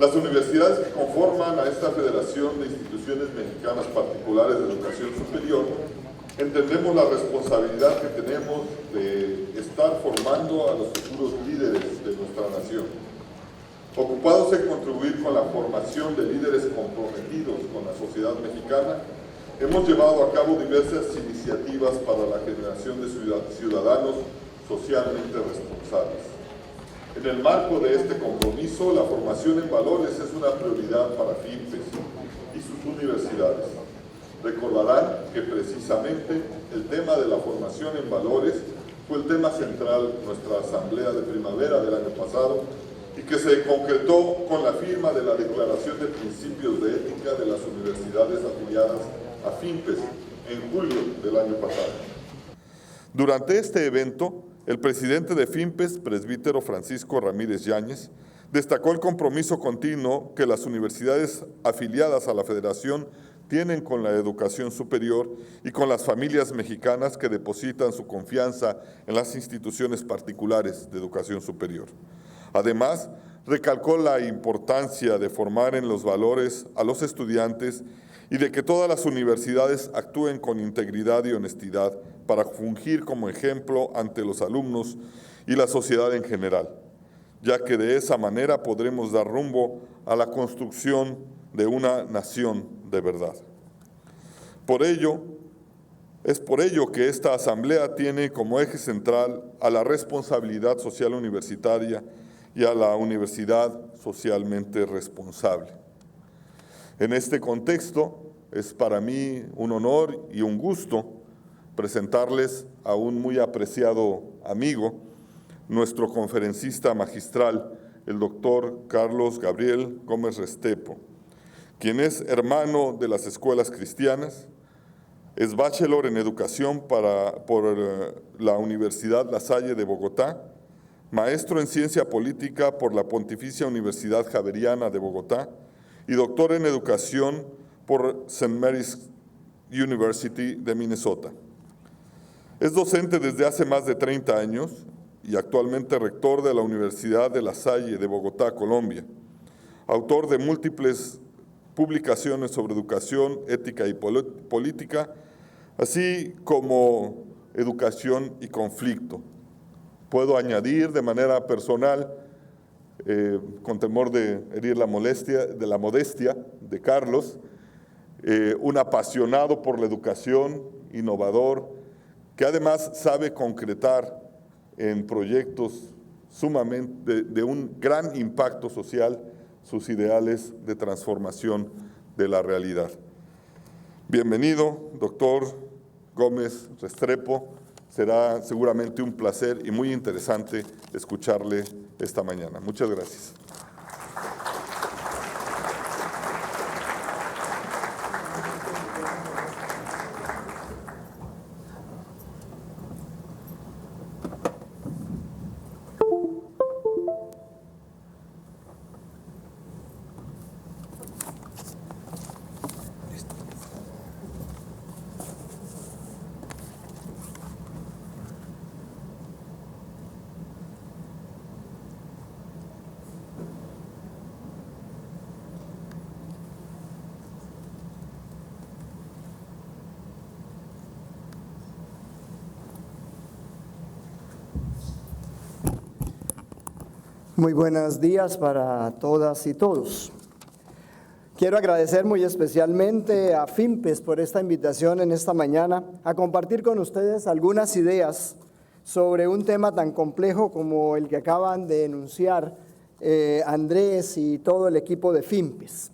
Las universidades que conforman a esta Federación de Instituciones Mexicanas Particulares de Educación Superior entendemos la responsabilidad que tenemos de estar formando a los futuros líderes de nuestra nación. Ocupados en contribuir con la formación de líderes comprometidos con la sociedad mexicana, hemos llevado a cabo diversas iniciativas para la generación de ciudadanos socialmente responsables. En el marco de este compromiso, la formación en valores es una prioridad para FIMPES y sus universidades. Recordarán que precisamente el tema de la formación en valores fue el tema central de nuestra asamblea de primavera del año pasado y que se concretó con la firma de la Declaración de Principios de Ética de las universidades afiliadas a FIMPES en julio del año pasado. Durante este evento, el presidente de FIMPES, presbítero Francisco Ramírez Yáñez, destacó el compromiso continuo que las universidades afiliadas a la Federación tienen con la educación superior y con las familias mexicanas que depositan su confianza en las instituciones particulares de educación superior. Además, recalcó la importancia de formar en los valores a los estudiantes y de que todas las universidades actúen con integridad y honestidad para fungir como ejemplo ante los alumnos y la sociedad en general, ya que de esa manera podremos dar rumbo a la construcción de una nación de verdad. Es por ello que esta asamblea tiene como eje central a la responsabilidad social universitaria y a la universidad socialmente responsable. En este contexto, es para mí un honor y un gusto presentarles a un muy apreciado amigo, nuestro conferencista magistral, el doctor Carlos Gabriel Gómez Restrepo, quien es hermano de las escuelas cristianas, es bachelor en educación por la Universidad La Salle de Bogotá, maestro en ciencia política por la Pontificia Universidad Javeriana de Bogotá y doctor en educación por St. Mary's University de Minnesota. Es docente desde hace más de 30 años y actualmente rector de la Universidad de La Salle de Bogotá, Colombia, autor de múltiples publicaciones sobre educación, ética y política, así como educación y conflicto. Puedo añadir de manera personal, con temor de herir la modestia de Carlos, un apasionado por la educación, innovador, que además sabe concretar en proyectos sumamente de un gran impacto social sus ideales de transformación de la realidad. Bienvenido, doctor Gómez Restrepo. Será seguramente un placer y muy interesante escucharle esta mañana. Muchas gracias. Muy buenos días para todas y todos. Quiero agradecer muy especialmente a FIMPES por esta invitación en esta mañana a compartir con ustedes algunas ideas sobre un tema tan complejo como el que acaban de enunciar Andrés y todo el equipo de FIMPES.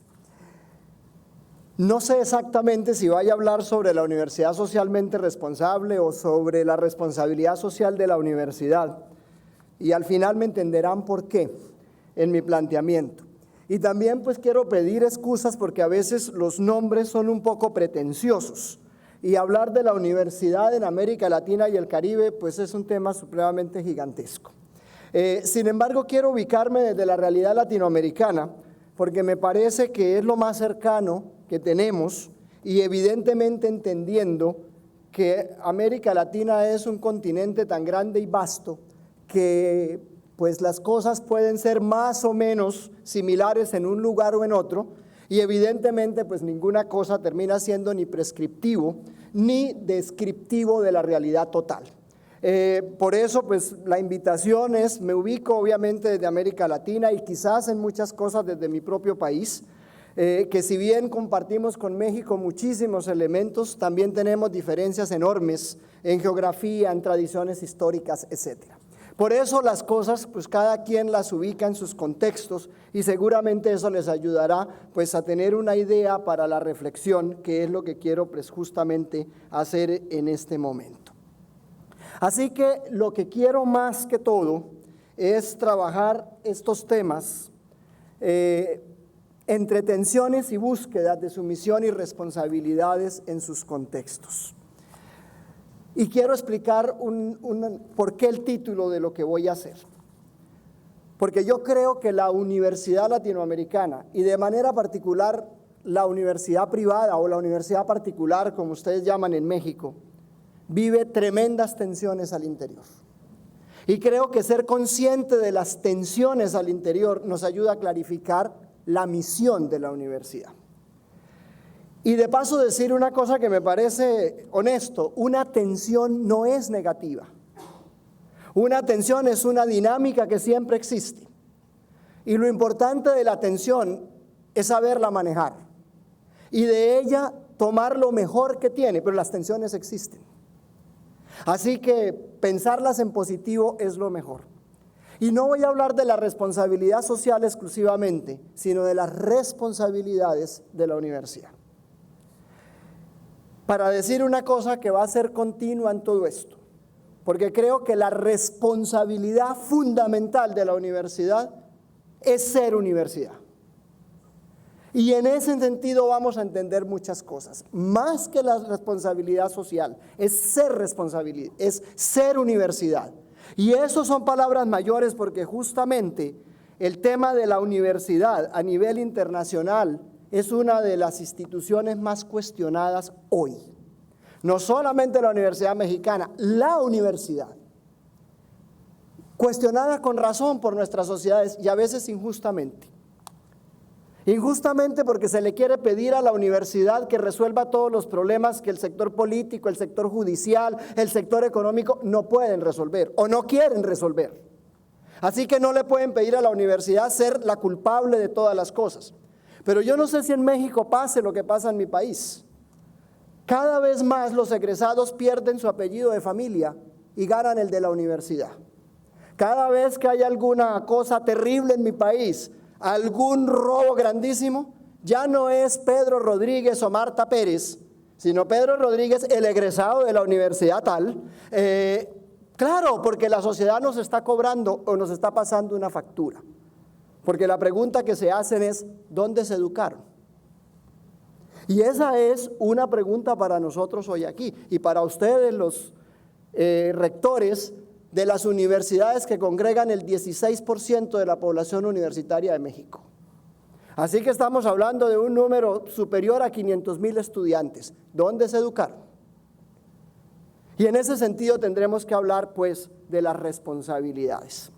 No sé exactamente si vaya a hablar sobre la universidad socialmente responsable o sobre la responsabilidad social de la universidad. Y al final me entenderán por qué en mi planteamiento. Y también pues quiero pedir excusas porque a veces los nombres son un poco pretenciosos. Y hablar de la universidad en América Latina y el Caribe pues es un tema supremamente gigantesco. Sin embargo, quiero ubicarme desde la realidad latinoamericana porque me parece que es lo más cercano que tenemos y evidentemente entendiendo que América Latina es un continente tan grande y vasto que pues las cosas pueden ser más o menos similares en un lugar o en otro, y evidentemente pues ninguna cosa termina siendo ni prescriptivo ni descriptivo de la realidad total. Por eso pues la invitación es, me ubico obviamente desde América Latina y quizás en muchas cosas desde mi propio país, que si bien compartimos con México muchísimos elementos, también tenemos diferencias enormes en geografía, en tradiciones históricas, etcétera. Por eso las cosas, pues cada quien las ubica en sus contextos y seguramente eso les ayudará pues a tener una idea para la reflexión, que es lo que quiero pues justamente hacer en este momento. Así que lo que quiero más que todo es trabajar estos temas entre tensiones y búsquedas de sumisión y responsabilidades en sus contextos. Y quiero explicar por qué el título de lo que voy a hacer. Porque yo creo que la universidad latinoamericana, y de manera particular la universidad privada o la universidad particular, como ustedes llaman en México, vive tremendas tensiones al interior. Y creo que ser consciente de las tensiones al interior nos ayuda a clarificar la misión de la universidad. Y de paso decir una cosa que me parece honesto, una tensión no es negativa. Una tensión es una dinámica que siempre existe. Y lo importante de la tensión es saberla manejar. Y de ella tomar lo mejor que tiene, pero las tensiones existen. Así que pensarlas en positivo es lo mejor. Y no voy a hablar de la responsabilidad social exclusivamente, sino de las responsabilidades de la universidad. Para decir una cosa que va a ser continua en todo esto, porque creo que la responsabilidad fundamental de la universidad es ser universidad. Y en ese sentido vamos a entender muchas cosas. Más que la responsabilidad social, es ser responsabilidad, es ser universidad. Y eso son palabras mayores porque justamente el tema de la universidad a nivel internacional es una de las instituciones más cuestionadas hoy. No solamente la Universidad Mexicana, la universidad. Cuestionada con razón por nuestras sociedades y a veces injustamente. Injustamente porque se le quiere pedir a la universidad que resuelva todos los problemas que el sector político, el sector judicial, el sector económico no pueden resolver o no quieren resolver. Así que no le pueden pedir a la universidad ser la culpable de todas las cosas. Pero yo no sé si en México pase lo que pasa en mi país. Cada vez más los egresados pierden su apellido de familia y ganan el de la universidad. Cada vez que hay alguna cosa terrible en mi país, algún robo grandísimo, ya no es Pedro Rodríguez o Marta Pérez, sino Pedro Rodríguez, el egresado de la universidad tal. Claro, porque la sociedad nos está cobrando o nos está pasando una factura. Porque la pregunta que se hacen es, ¿dónde se educaron? Y esa es una pregunta para nosotros hoy aquí y para ustedes los rectores de las universidades que congregan el 16% de la población universitaria de México. Así que estamos hablando de un número superior a 500,000 estudiantes. ¿Dónde se educaron? Y en ese sentido tendremos que hablar pues de las responsabilidades.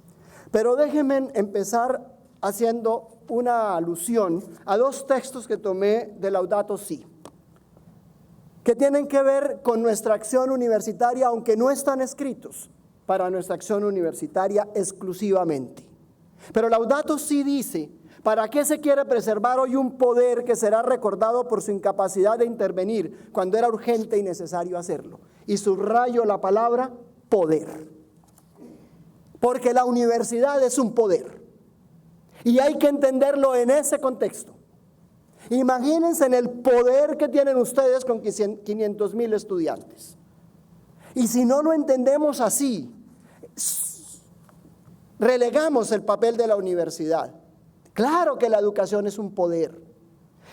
Pero déjenme empezar haciendo una alusión a dos textos que tomé de Laudato Si, que tienen que ver con nuestra acción universitaria, aunque no están escritos para nuestra acción universitaria exclusivamente. Pero Laudato Si dice, ¿para qué se quiere preservar hoy un poder que será recordado por su incapacidad de intervenir cuando era urgente y necesario hacerlo? Y subrayo la palabra poder. Porque la universidad es un poder. Y hay que entenderlo en ese contexto. Imagínense en el poder que tienen ustedes con 500,000 estudiantes. Y si no lo entendemos así, relegamos el papel de la universidad. Claro que la educación es un poder.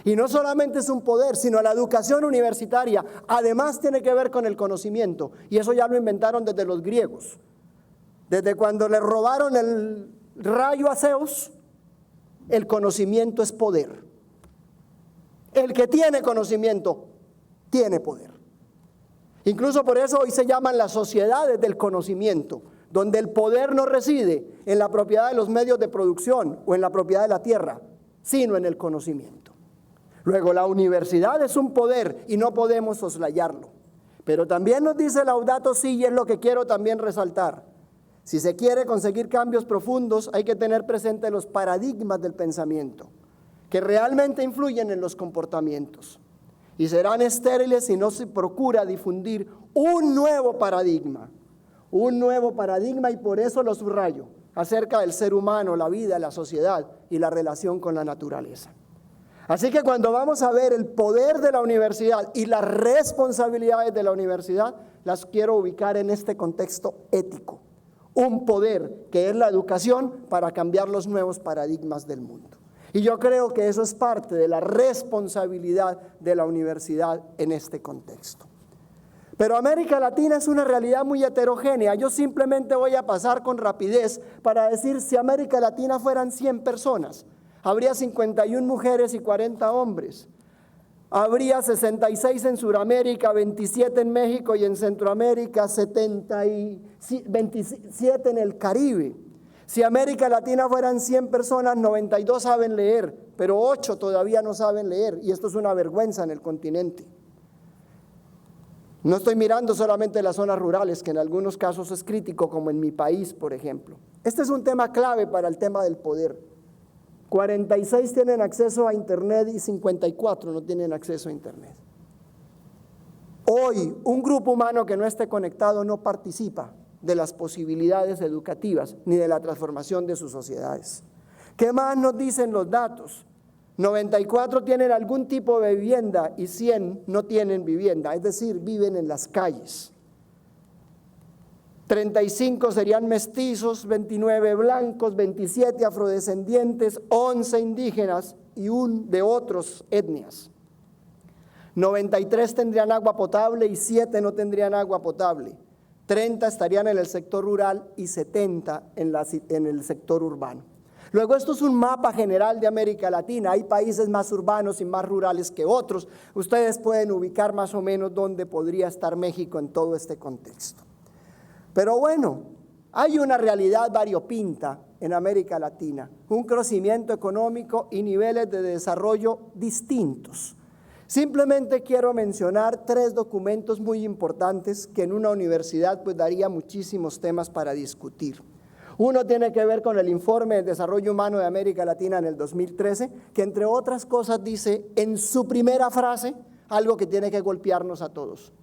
Y no solamente es un poder, sino la educación universitaria además tiene que ver con el conocimiento. Y eso ya lo inventaron desde los griegos. Desde cuando le robaron el rayo a Zeus, el conocimiento es poder. El que tiene conocimiento tiene poder. Incluso por eso hoy se llaman las sociedades del conocimiento, donde el poder no reside en la propiedad de los medios de producción o en la propiedad de la tierra, sino en el conocimiento. Luego, la universidad es un poder y no podemos soslayarlo. Pero también nos dice Laudato Si, y es lo que quiero también resaltar. Si se quiere conseguir cambios profundos, hay que tener presente los paradigmas del pensamiento, que realmente influyen en los comportamientos. Y serán estériles si no se procura difundir un nuevo paradigma, y por eso lo subrayo, acerca del ser humano, la vida, la sociedad y la relación con la naturaleza. Así que cuando vamos a ver el poder de la universidad y las responsabilidades de la universidad, las quiero ubicar en este contexto ético. Un poder que es la educación para cambiar los nuevos paradigmas del mundo. Y yo creo que eso es parte de la responsabilidad de la universidad en este contexto. Pero América Latina es una realidad muy heterogénea. Yo simplemente voy a pasar con rapidez para decir, si América Latina fueran 100 personas, habría 51 mujeres y 40 hombres. Habría 66 en Sudamérica, 27 en México y en Centroamérica, 27 en el Caribe. Si América Latina fueran 100 personas, 92 saben leer, pero 8 todavía no saben leer, y esto es una vergüenza en el continente. No estoy mirando solamente las zonas rurales, que en algunos casos es crítico, como en mi país, por ejemplo. Este es un tema clave para el tema del poder. 46 tienen acceso a Internet y 54 no tienen acceso a Internet. Hoy, un grupo humano que no esté conectado no participa de las posibilidades educativas ni de la transformación de sus sociedades. ¿Qué más nos dicen los datos? 94 tienen algún tipo de vivienda y 100 no tienen vivienda, es decir, viven en las calles. 35 serían mestizos, 29 blancos, 27 afrodescendientes, 11 indígenas y 1 de otras etnias. 93 tendrían agua potable y 7 no tendrían agua potable. 30 estarían en el sector rural y 70 en el sector urbano. Luego, esto es un mapa general de América Latina. Hay países más urbanos y más rurales que otros. Ustedes pueden ubicar más o menos dónde podría estar México en todo este contexto. Pero bueno, hay una realidad variopinta en América Latina, un crecimiento económico y niveles de desarrollo distintos. Simplemente quiero mencionar 3 documentos muy importantes que en una universidad pues daría muchísimos temas para discutir. Uno tiene que ver con el Informe de Desarrollo Humano de América Latina en el 2013, que entre otras cosas dice en su primera frase algo que tiene que golpearnos a todos.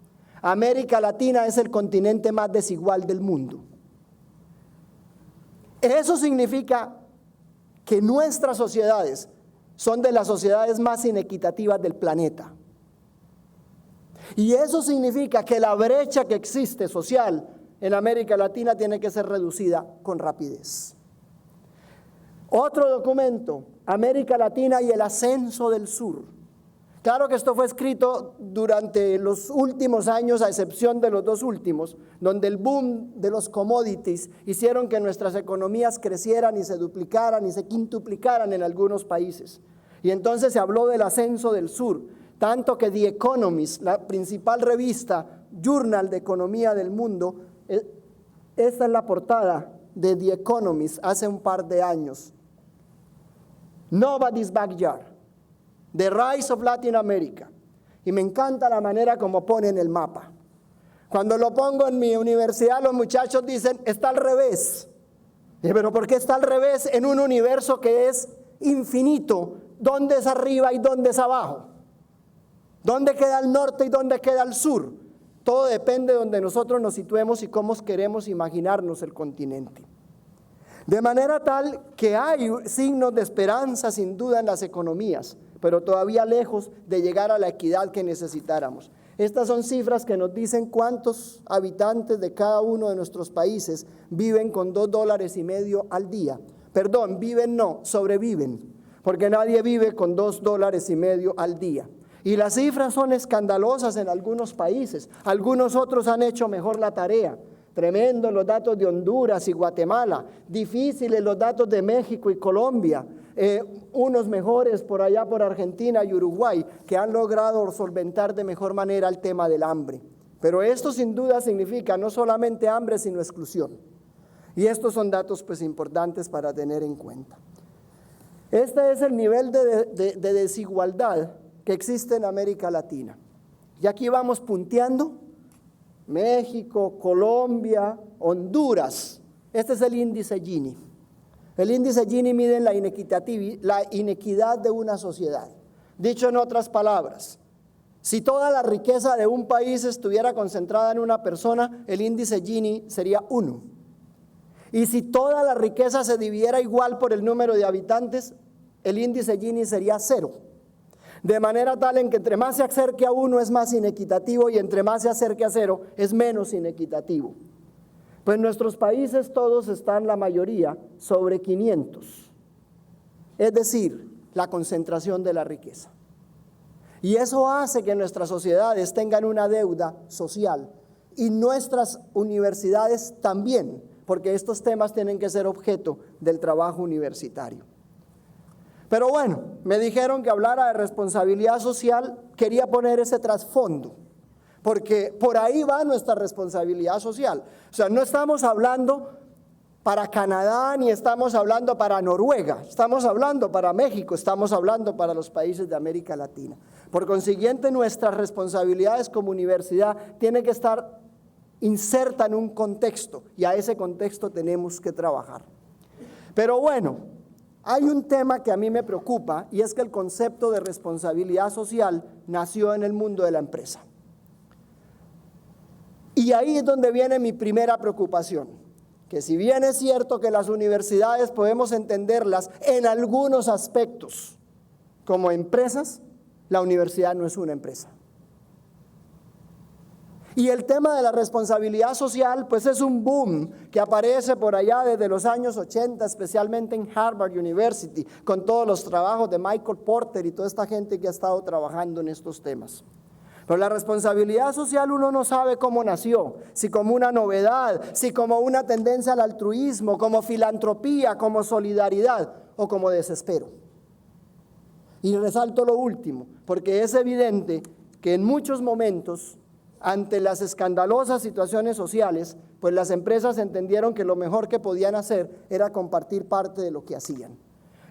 América Latina es el continente más desigual del mundo. Eso significa que nuestras sociedades son de las sociedades más inequitativas del planeta. Y eso significa que la brecha que existe social en América Latina tiene que ser reducida con rapidez. Otro documento, América Latina y el ascenso del sur. Claro que esto fue escrito durante los últimos años, a excepción de los 2 últimos, donde el boom de los commodities hicieron que nuestras economías crecieran y se duplicaran y se quintuplicaran en algunos países. Y entonces se habló del ascenso del sur, tanto que The Economist, la principal revista, journal de economía del mundo, esta es la portada de The Economist hace un par de años. Nobody's Backyard. The Rise of Latin America. Y me encanta la manera como ponen el mapa. Cuando lo pongo en mi universidad, los muchachos dicen, está al revés. Pero ¿por qué está al revés en un universo que es infinito? ¿Dónde es arriba y dónde es abajo? ¿Dónde queda el norte y dónde queda el sur? Todo depende de donde nosotros nos situemos y cómo queremos imaginarnos el continente. De manera tal que hay signos de esperanza sin duda en las economías, pero todavía lejos de llegar a la equidad que necesitáramos. Estas son cifras que nos dicen cuántos habitantes de cada uno de nuestros países viven con $2.50 al día. Perdón, viven no, sobreviven, porque nadie vive con $2.50 al día. Y las cifras son escandalosas en algunos países, algunos otros han hecho mejor la tarea. Tremendos los datos de Honduras y Guatemala, difíciles los datos de México y Colombia, unos mejores por allá por Argentina y Uruguay, que han logrado solventar de mejor manera el tema del hambre. Pero esto sin duda significa no solamente hambre, sino exclusión. Y estos son datos pues importantes para tener en cuenta. Este es el nivel de desigualdad que existe en América Latina. Y aquí vamos punteando: México, Colombia, Honduras. Este es el índice Gini. El índice Gini mide la inequidad de una sociedad. Dicho en otras palabras, si toda la riqueza de un país estuviera concentrada en una persona, el índice Gini sería 1. Y si toda la riqueza se dividiera igual por el número de habitantes, el índice Gini sería 0. De manera tal en que entre más se acerque a 1 es más inequitativo y entre más se acerque a 0 es menos inequitativo. Pues nuestros países todos están, la mayoría, sobre 500. Es decir, la concentración de la riqueza. Y eso hace que nuestras sociedades tengan una deuda social y nuestras universidades también, porque estos temas tienen que ser objeto del trabajo universitario. Pero bueno, me dijeron que hablara de responsabilidad social, quería poner ese trasfondo, porque por ahí va nuestra responsabilidad social. O sea, no estamos hablando para Canadá ni estamos hablando para Noruega, estamos hablando para México, estamos hablando para los países de América Latina. Por consiguiente, nuestras responsabilidades como universidad tienen que estar insertas en un contexto y a ese contexto tenemos que trabajar. Pero bueno, hay un tema que a mí me preocupa y es que el concepto de responsabilidad social nació en el mundo de la empresa. Y ahí es donde viene mi primera preocupación, que si bien es cierto que las universidades podemos entenderlas en algunos aspectos como empresas, la universidad no es una empresa. Y el tema de la responsabilidad social, pues es un boom que aparece por allá desde los años 80, especialmente en Harvard University, con todos los trabajos de Michael Porter y toda esta gente que ha estado trabajando en estos temas. Pero la responsabilidad social uno no sabe cómo nació, si como una novedad, si como una tendencia al altruismo, como filantropía, como solidaridad o como desespero. Y resalto lo último, porque es evidente que en muchos momentos, ante las escandalosas situaciones sociales, pues las empresas entendieron que lo mejor que podían hacer era compartir parte de lo que hacían.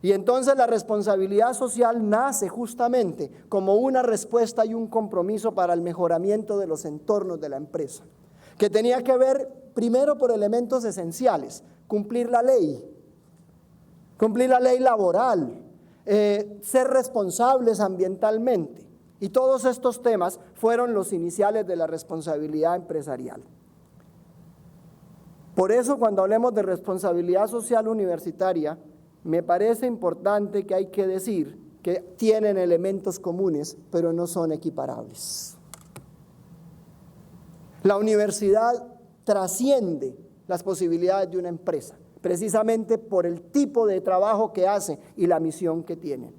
Y entonces la responsabilidad social nace justamente como una respuesta y un compromiso para el mejoramiento de los entornos de la empresa, que tenía que ver primero por elementos esenciales: cumplir la ley laboral, ser responsables ambientalmente. Y todos estos temas fueron los iniciales de la responsabilidad empresarial. Por eso, cuando hablemos de responsabilidad social universitaria, me parece importante que hay que decir que tienen elementos comunes, pero no son equiparables. La universidad trasciende las posibilidades de una empresa, precisamente por el tipo de trabajo que hace y la misión que tiene.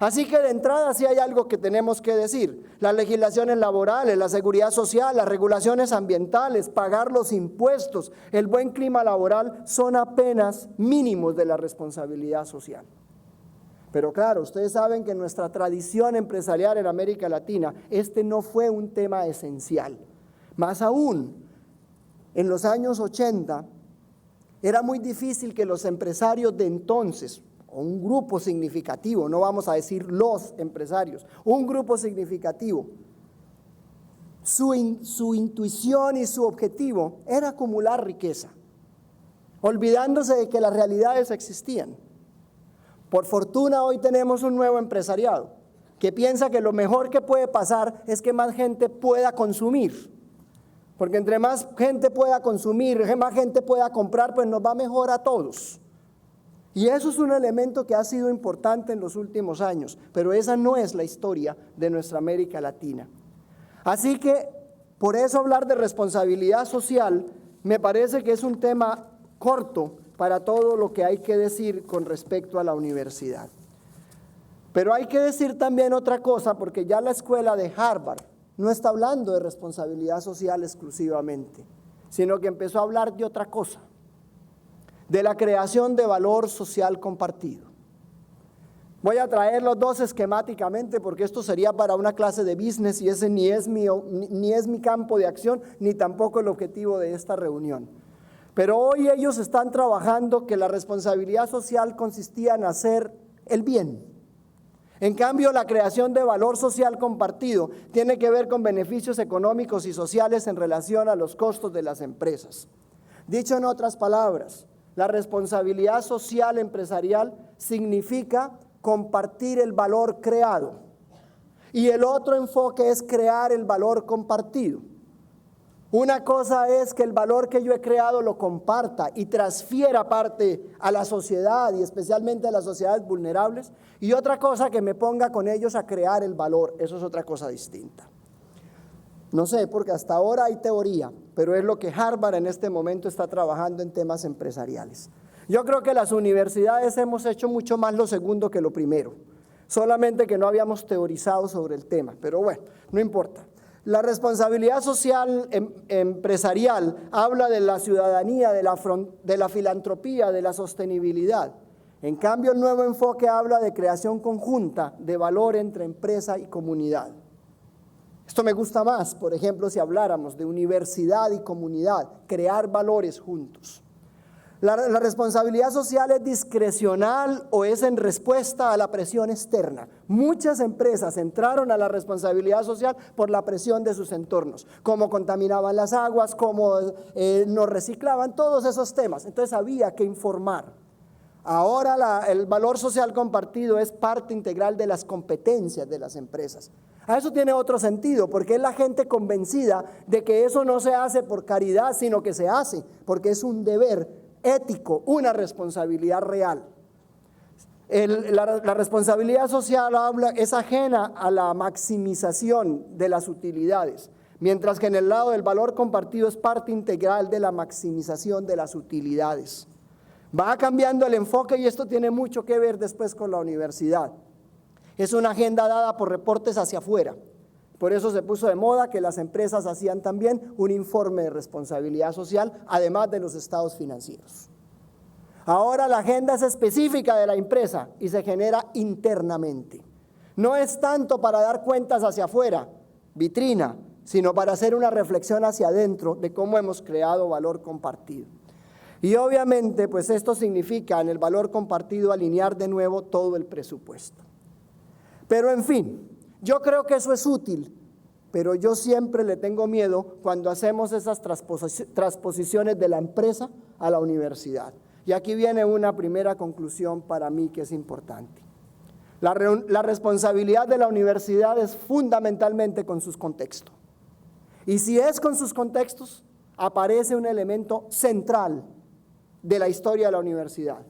Así que de entrada sí hay algo que tenemos que decir: las legislaciones laborales, la seguridad social, las regulaciones ambientales, pagar los impuestos, el buen clima laboral son apenas mínimos de la responsabilidad social. Pero claro, ustedes saben que en nuestra tradición empresarial en América Latina este no fue un tema esencial. Más aún, en los años 80 era muy difícil que los empresarios de entonces, o un grupo significativo, no vamos a decir los empresarios, un grupo significativo, su intuición y su objetivo era acumular riqueza, olvidándose de que las realidades existían. Por fortuna hoy tenemos un nuevo empresariado que piensa que lo mejor que puede pasar es que más gente pueda consumir, porque entre más gente pueda consumir, más gente pueda comprar, pues nos va mejor a todos. Y eso es un elemento que ha sido importante en los últimos años, pero esa no es la historia de nuestra América Latina. Así que, por eso hablar de responsabilidad social me parece que es un tema corto para todo lo que hay que decir con respecto a la universidad. Pero hay que decir también otra cosa, porque ya la escuela de Harvard no está hablando de responsabilidad social exclusivamente, sino que empezó a hablar de otra cosa: de la creación de valor social compartido. Voy a traer los dos esquemáticamente porque esto sería para una clase de business y ese ni es mi campo de acción, ni tampoco el objetivo de esta reunión. Pero hoy ellos están trabajando que la responsabilidad social consistía en hacer el bien. En cambio, la creación de valor social compartido tiene que ver con beneficios económicos y sociales en relación a los costos de las empresas. Dicho en otras palabras, la responsabilidad social empresarial significa compartir el valor creado. Y el otro enfoque es crear el valor compartido. Una cosa es que el valor que yo he creado lo comparta y transfiera parte a la sociedad y especialmente a las sociedades vulnerables, y otra cosa que me ponga con ellos a crear el valor. Eso es otra cosa distinta. No sé, porque hasta ahora hay teoría, pero es lo que Harvard en este momento está trabajando en temas empresariales. Yo creo que las universidades hemos hecho mucho más lo segundo que lo primero, solamente que no habíamos teorizado sobre el tema, pero bueno, no importa. La responsabilidad social empresarial habla de la ciudadanía, de la filantropía, de la sostenibilidad. En cambio, el nuevo enfoque habla de creación conjunta de valor entre empresa y comunidad. Esto me gusta más, por ejemplo, si habláramos de universidad y comunidad, crear valores juntos. La responsabilidad social es discrecional o es en respuesta a la presión externa. Muchas empresas entraron a la responsabilidad social por la presión de sus entornos, cómo contaminaban las aguas, cómo no reciclaban, todos esos temas. Entonces había que informar. Ahora el valor social compartido es parte integral de las competencias de las empresas. A eso tiene otro sentido, porque es la gente convencida de que eso no se hace por caridad, sino que se hace porque es un deber ético, una responsabilidad real. La responsabilidad social es ajena a la maximización de las utilidades, mientras que en el lado del valor compartido es parte integral de la maximización de las utilidades. Va cambiando el enfoque y esto tiene mucho que ver después con la universidad. Es una agenda dada por reportes hacia afuera. Por eso se puso de moda que las empresas hacían también un informe de responsabilidad social, además de los estados financieros. Ahora la agenda es específica de la empresa y se genera internamente. No es tanto para dar cuentas hacia afuera, vitrina, sino para hacer una reflexión hacia adentro de cómo hemos creado valor compartido. Y obviamente, pues esto significa en el valor compartido alinear de nuevo todo el presupuesto. Pero en fin, yo creo que eso es útil, pero yo siempre le tengo miedo cuando hacemos esas transposiciones de la empresa a la universidad. Y aquí viene una primera conclusión para mí que es importante. La responsabilidad de la universidad es fundamentalmente con sus contextos. Y si es con sus contextos, aparece un elemento central de la historia de la universidad.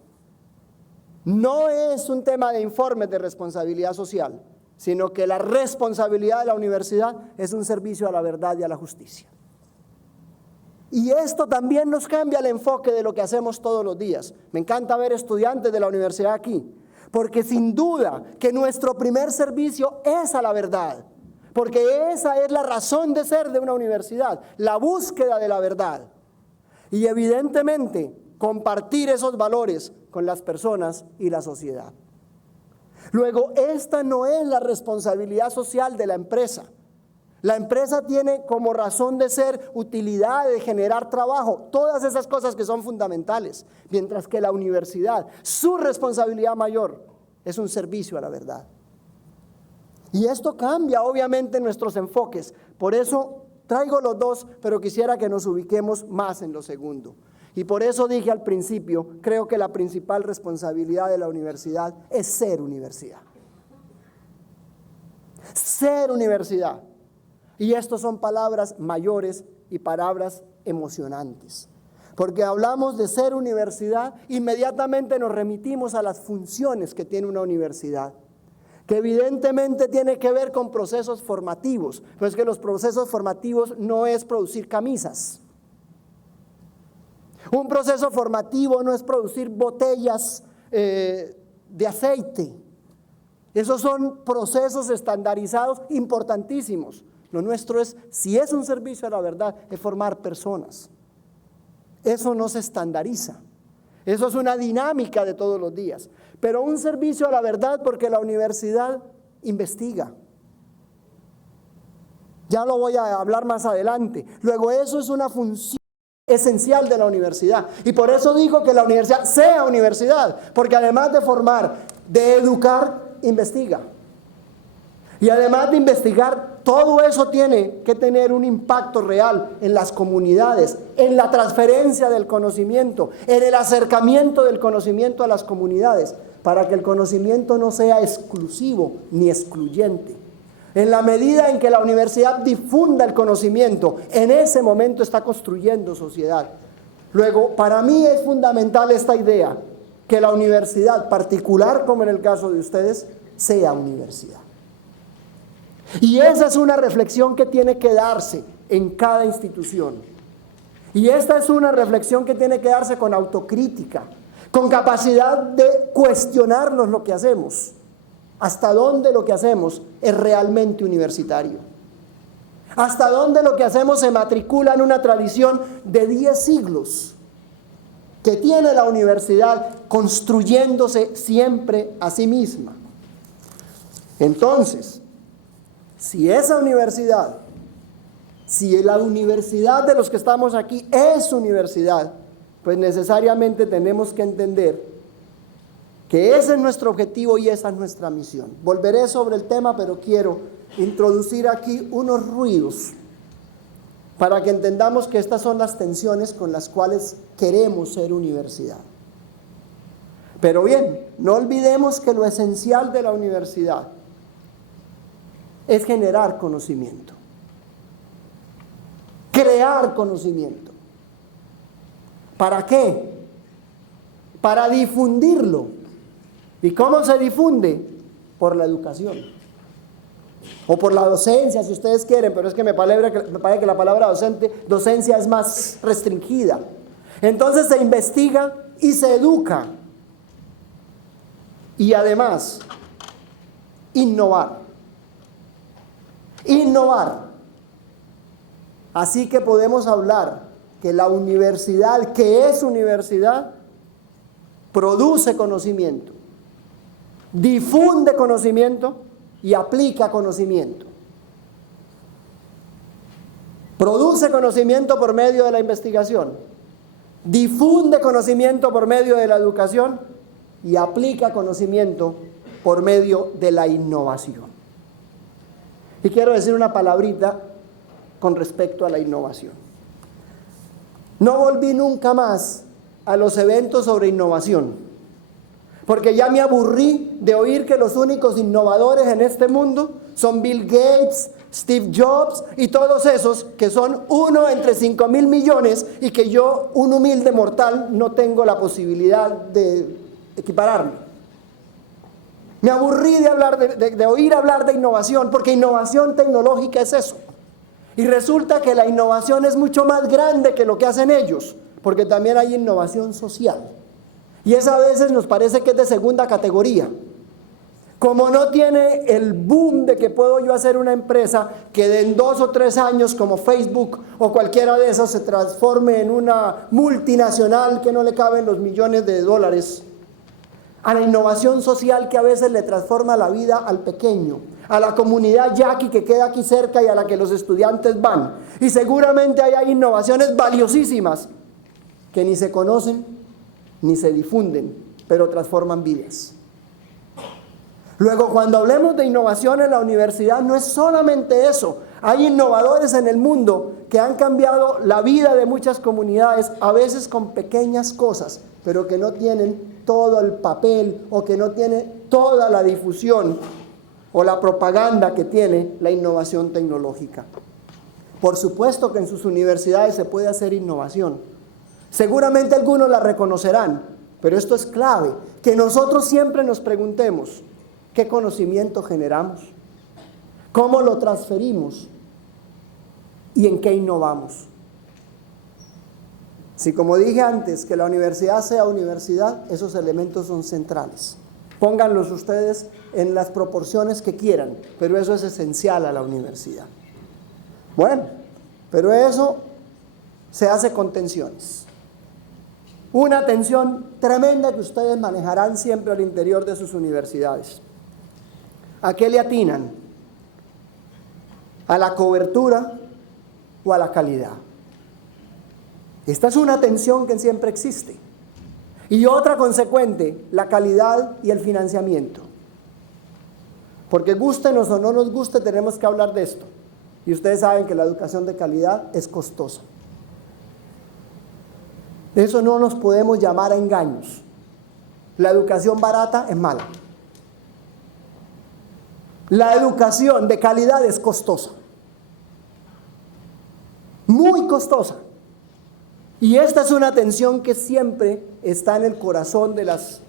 No es un tema de informes de responsabilidad social, sino que la responsabilidad de la universidad es un servicio a la verdad y a la justicia. Y esto también nos cambia el enfoque de lo que hacemos todos los días. Me encanta ver estudiantes de la universidad aquí, porque sin duda que nuestro primer servicio es a la verdad, porque esa es la razón de ser de una universidad, la búsqueda de la verdad. Y evidentemente compartir esos valores con las personas y la sociedad. Luego, esta no es la responsabilidad social de la empresa. La empresa tiene como razón de ser utilidad, de generar trabajo, todas esas cosas que son fundamentales, mientras que la universidad, su responsabilidad mayor es un servicio a la verdad. Y esto cambia obviamente nuestros enfoques, por eso traigo los dos, pero quisiera que nos ubiquemos más en lo segundo. Y por eso dije al principio, creo que la principal responsabilidad de la universidad es ser universidad. Ser universidad. Y estas son palabras mayores y palabras emocionantes. Porque hablamos de ser universidad, inmediatamente nos remitimos a las funciones que tiene una universidad, que evidentemente tiene que ver con procesos formativos. Pero es que los procesos formativos no es producir camisas. Un proceso formativo no es producir botellas de aceite. Esos son procesos estandarizados importantísimos. Lo nuestro es, si es un servicio a la verdad, es formar personas. Eso no se estandariza. Eso es una dinámica de todos los días. Pero un servicio a la verdad porque la universidad investiga. Ya lo voy a hablar más adelante. Luego eso es una función esencial de la universidad. Y por eso digo que la universidad sea universidad, porque además de formar, de educar, investiga. Y además de investigar, todo eso tiene que tener un impacto real en las comunidades, en la transferencia del conocimiento, en el acercamiento del conocimiento a las comunidades, para que el conocimiento no sea exclusivo ni excluyente. En la medida en que la universidad difunda el conocimiento, en ese momento está construyendo sociedad. Luego, para mí es fundamental esta idea, que la universidad, particular como en el caso de ustedes, sea universidad. Y esa es una reflexión que tiene que darse en cada institución. Y esta es una reflexión que tiene que darse con autocrítica, con capacidad de cuestionarnos lo que hacemos. ¿Hasta dónde lo que hacemos es realmente universitario? ¿Hasta dónde lo que hacemos se matricula en una tradición de 10 siglos que tiene la universidad construyéndose siempre a sí misma? Entonces, si esa universidad, si la universidad de los que estamos aquí es universidad, pues necesariamente tenemos que entender que ese es nuestro objetivo y esa es nuestra misión. Volveré sobre el tema, pero quiero introducir aquí unos ruidos para que entendamos que estas son las tensiones con las cuales queremos ser universidad. Pero bien, no olvidemos que lo esencial de la universidad es generar conocimiento, crear conocimiento. ¿Para qué? Para difundirlo. ¿Y cómo se difunde? Por la educación. O por la docencia, si ustedes quieren, pero es que me parece que la palabra docencia es más restringida. Entonces se investiga y se educa. Y además, innovar. Innovar. Así que podemos hablar que la universidad, que es universidad, produce conocimiento, difunde conocimiento y aplica conocimiento. Produce conocimiento por medio de la investigación, difunde conocimiento por medio de la educación y aplica conocimiento por medio de la innovación. Y quiero decir una palabrita con respecto a la innovación. No volví nunca más a los eventos sobre innovación, porque ya me aburrí de oír que los únicos innovadores en este mundo son Bill Gates, Steve Jobs y todos esos que son uno entre 5.000 millones y que yo, un humilde mortal, no tengo la posibilidad de equipararme. Me aburrí de oír hablar de innovación, porque innovación tecnológica es eso. Y resulta que la innovación es mucho más grande que lo que hacen ellos, porque también hay innovación social. Y esa a veces nos parece que es de segunda categoría. Como no tiene el boom de que puedo yo hacer una empresa que en 2 o 3 años, como Facebook o cualquiera de esos, se transforme en una multinacional que no le caben los millones de dólares, a la innovación social que a veces le transforma la vida al pequeño, a la comunidad yaqui que queda aquí cerca y a la que los estudiantes van. Y seguramente hay innovaciones valiosísimas que ni se conocen ni se difunden, pero transforman vidas. Luego, cuando hablemos de innovación en la universidad, no es solamente eso. Hay innovadores en el mundo que han cambiado la vida de muchas comunidades, a veces con pequeñas cosas, pero que no tienen todo el papel o que no tienen toda la difusión o la propaganda que tiene la innovación tecnológica. Por supuesto que en sus universidades se puede hacer innovación. Seguramente algunos la reconocerán, pero esto es clave, que nosotros siempre nos preguntemos, ¿qué conocimiento generamos? ¿Cómo lo transferimos? ¿Y en qué innovamos? Si, como dije antes, que la universidad sea universidad, esos elementos son centrales. Pónganlos ustedes en las proporciones que quieran, pero eso es esencial a la universidad. Bueno, pero eso se hace con tensiones. Una tensión tremenda que ustedes manejarán siempre al interior de sus universidades. ¿A qué le atinan? ¿A la cobertura o a la calidad? Esta es una tensión que siempre existe. Y otra consecuente, la calidad y el financiamiento. Porque gústenos o no nos guste, tenemos que hablar de esto. Y ustedes saben que la educación de calidad es costosa. De eso no nos podemos llamar a engaños. La educación barata es mala. La educación de calidad es costosa. Muy costosa. Y esta es una tensión que siempre está en el corazón de las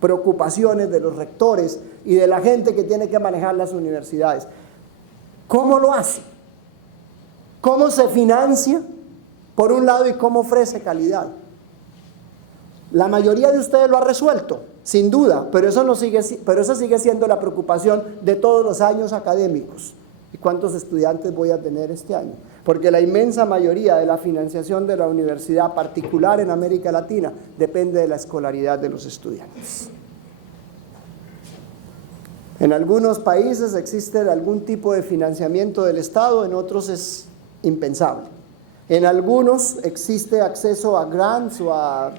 preocupaciones de los rectores y de la gente que tiene que manejar las universidades. ¿Cómo lo hace? ¿Cómo se financia, por un lado, y cómo ofrece calidad? La mayoría de ustedes lo ha resuelto, sin duda, pero eso sigue siendo la preocupación de todos los años académicos. ¿Y cuántos estudiantes voy a tener este año? Porque la inmensa mayoría de la financiación de la universidad particular en América Latina depende de la escolaridad de los estudiantes. En algunos países existe algún tipo de financiamiento del Estado, en otros es impensable. En algunos existe acceso a grants o a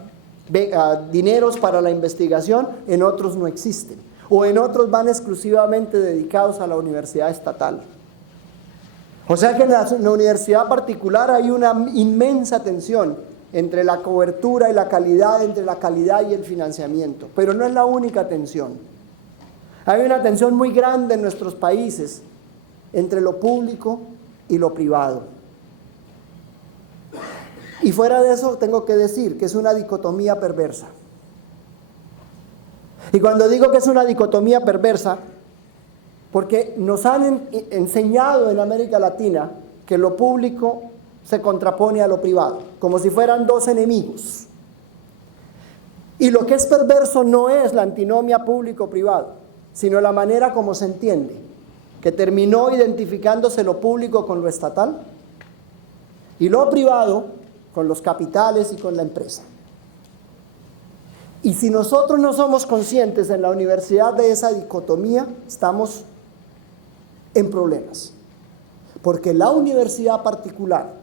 dineros para la investigación, en otros no existen. O en otros van exclusivamente dedicados a la universidad estatal. O sea que en la universidad particular hay una inmensa tensión entre la cobertura y la calidad, entre la calidad y el financiamiento. Pero no es la única tensión. Hay una tensión muy grande en nuestros países entre lo público y lo privado. Y fuera de eso tengo que decir que es una dicotomía perversa. Y cuando digo que es una dicotomía perversa, porque nos han enseñado en América Latina que lo público se contrapone a lo privado, como si fueran dos enemigos. Y lo que es perverso no es la antinomia público-privado, sino la manera como se entiende, que terminó identificándose lo público con lo estatal y lo privado con los capitales y con la empresa. Y si nosotros no somos conscientes en la universidad de esa dicotomía, estamos en problemas. Porque la universidad particular,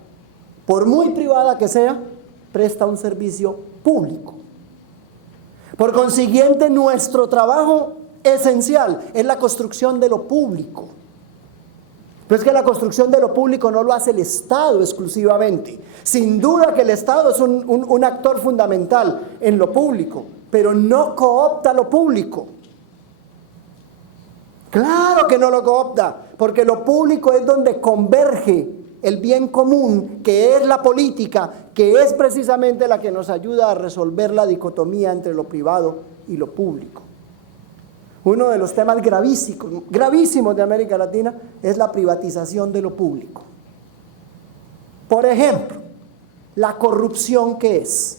por muy privada que sea, presta un servicio público. Por consiguiente, nuestro trabajo esencial es la construcción de lo público. Pero es que la construcción de lo público no lo hace el Estado exclusivamente. Sin duda que el Estado es un actor fundamental en lo público, pero no coopta lo público. Claro que no lo coopta, porque lo público es donde converge el bien común, que es la política, que es precisamente la que nos ayuda a resolver la dicotomía entre lo privado y lo público. Uno de los temas gravísimos de América Latina es la privatización de lo público. Por ejemplo, la corrupción que es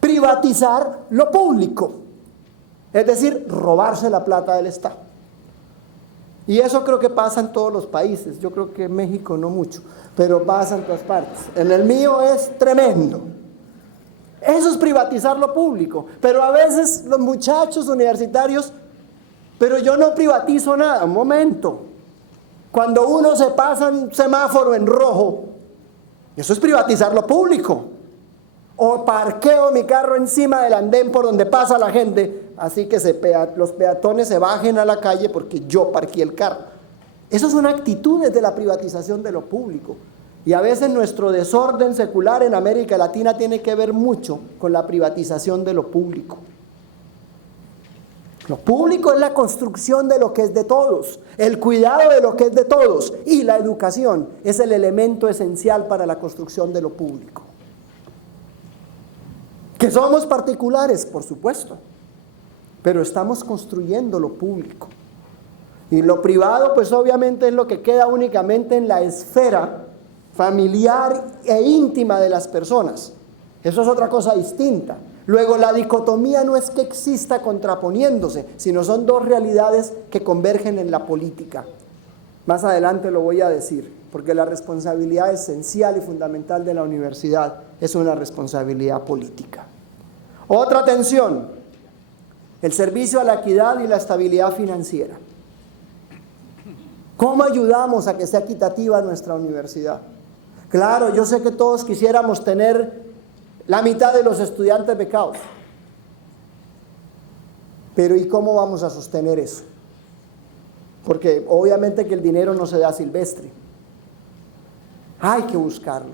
privatizar lo público, es decir, robarse la plata del Estado. Y eso creo que pasa en todos los países. Yo creo que en México no mucho, pero pasa en todas partes. En el mío es tremendo. Eso es privatizar lo público. Pero a veces los muchachos universitarios, pero yo no privatizo nada. Un momento. Cuando uno se pasa un semáforo en rojo, eso es privatizar lo público. O parqueo mi carro encima del andén por donde pasa la gente, así que los peatones se bajen a la calle porque yo parqué el carro. Esas son actitudes de la privatización de lo público. Y a veces nuestro desorden secular en América Latina tiene que ver mucho con la privatización de lo público. Lo público es la construcción de lo que es de todos, el cuidado de lo que es de todos, y la educación es el elemento esencial para la construcción de lo público. Que somos particulares, por supuesto, pero estamos construyendo lo público. Y lo privado, pues obviamente es lo que queda únicamente en la esfera familiar e íntima de las personas. Eso es otra cosa distinta. Luego, la dicotomía no es que exista contraponiéndose, sino son dos realidades que convergen en la política. Más adelante lo voy a decir, porque la responsabilidad esencial y fundamental de la universidad es una responsabilidad política. Otra tensión, el servicio a la equidad y la estabilidad financiera. ¿Cómo ayudamos a que sea equitativa nuestra universidad? Claro, yo sé que todos quisiéramos tener la mitad de los estudiantes becados. Pero ¿y cómo vamos a sostener eso? Porque obviamente que el dinero no se da silvestre. Hay que buscarlo.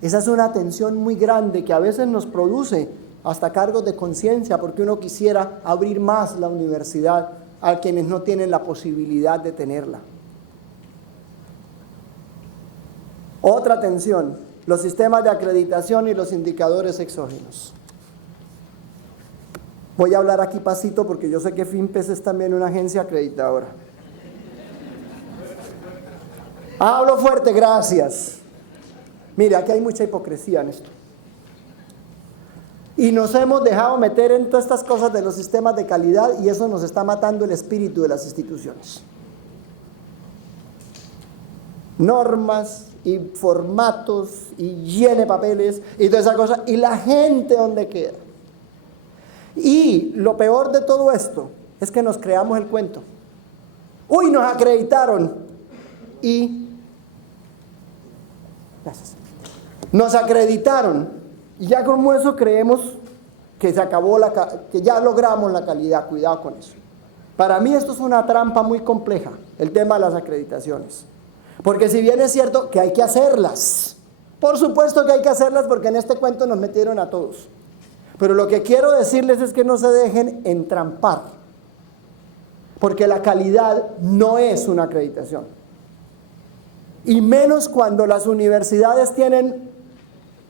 Esa es una tensión muy grande que a veces nos produce hasta cargos de conciencia, porque uno quisiera abrir más la universidad a quienes no tienen la posibilidad de tenerla. Otra tensión, los sistemas de acreditación y los indicadores exógenos. Voy a hablar aquí pasito porque yo sé que FIMPES es también una agencia acreditadora. Hablo fuerte, gracias. Mire, aquí hay mucha hipocresía en esto. Y nos hemos dejado meter en todas estas cosas de los sistemas de calidad y eso nos está matando el espíritu de las instituciones. Normas y formatos y llene papeles y toda esa cosa, y la gente donde queda. Y lo peor de todo esto es que nos creamos el cuento. Uy, nos acreditaron y gracias. Nos acreditaron y ya como eso creemos que se acabó que ya logramos la calidad. Cuidado con eso. Para mí esto es una trampa muy compleja, el tema de las acreditaciones. Porque si bien es cierto que hay que hacerlas, por supuesto que hay que hacerlas porque en este cuento nos metieron a todos. Pero lo que quiero decirles es que no se dejen entrampar, porque la calidad no es una acreditación. Y menos cuando las universidades tienen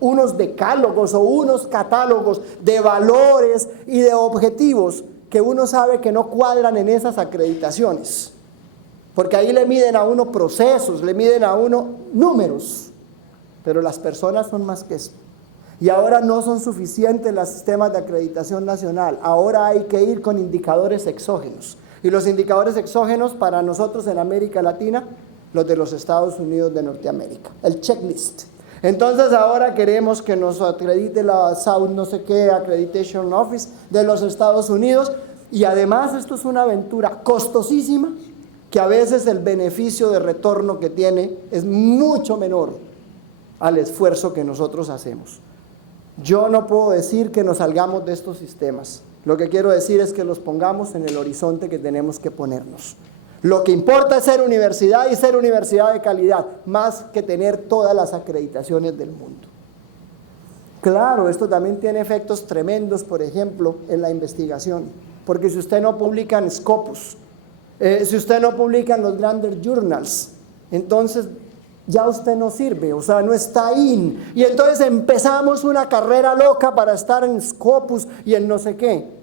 unos decálogos o unos catálogos de valores y de objetivos que uno sabe que no cuadran en esas acreditaciones. Porque ahí le miden a uno procesos, le miden a uno números, pero las personas son más que eso. Y ahora no son suficientes los sistemas de acreditación nacional, ahora hay que ir con indicadores exógenos. Y los indicadores exógenos para nosotros en América Latina, los de los Estados Unidos de Norteamérica, el checklist. Entonces ahora queremos que nos acredite la South no sé qué Accreditation Office de los Estados Unidos, y además esto es una aventura costosísima, que a veces el beneficio de retorno que tiene es mucho menor al esfuerzo que nosotros hacemos. Yo no puedo decir que nos salgamos de estos sistemas. Lo que quiero decir es que los pongamos en el horizonte que tenemos que ponernos. Lo que importa es ser universidad y ser universidad de calidad, más que tener todas las acreditaciones del mundo. Claro, esto también tiene efectos tremendos, por ejemplo, en la investigación. Porque si usted no publica en Scopus, si usted no publica en los grandes journals, entonces ya usted no sirve, o sea, no está in. Y entonces empezamos una carrera loca para estar en Scopus y en no sé qué.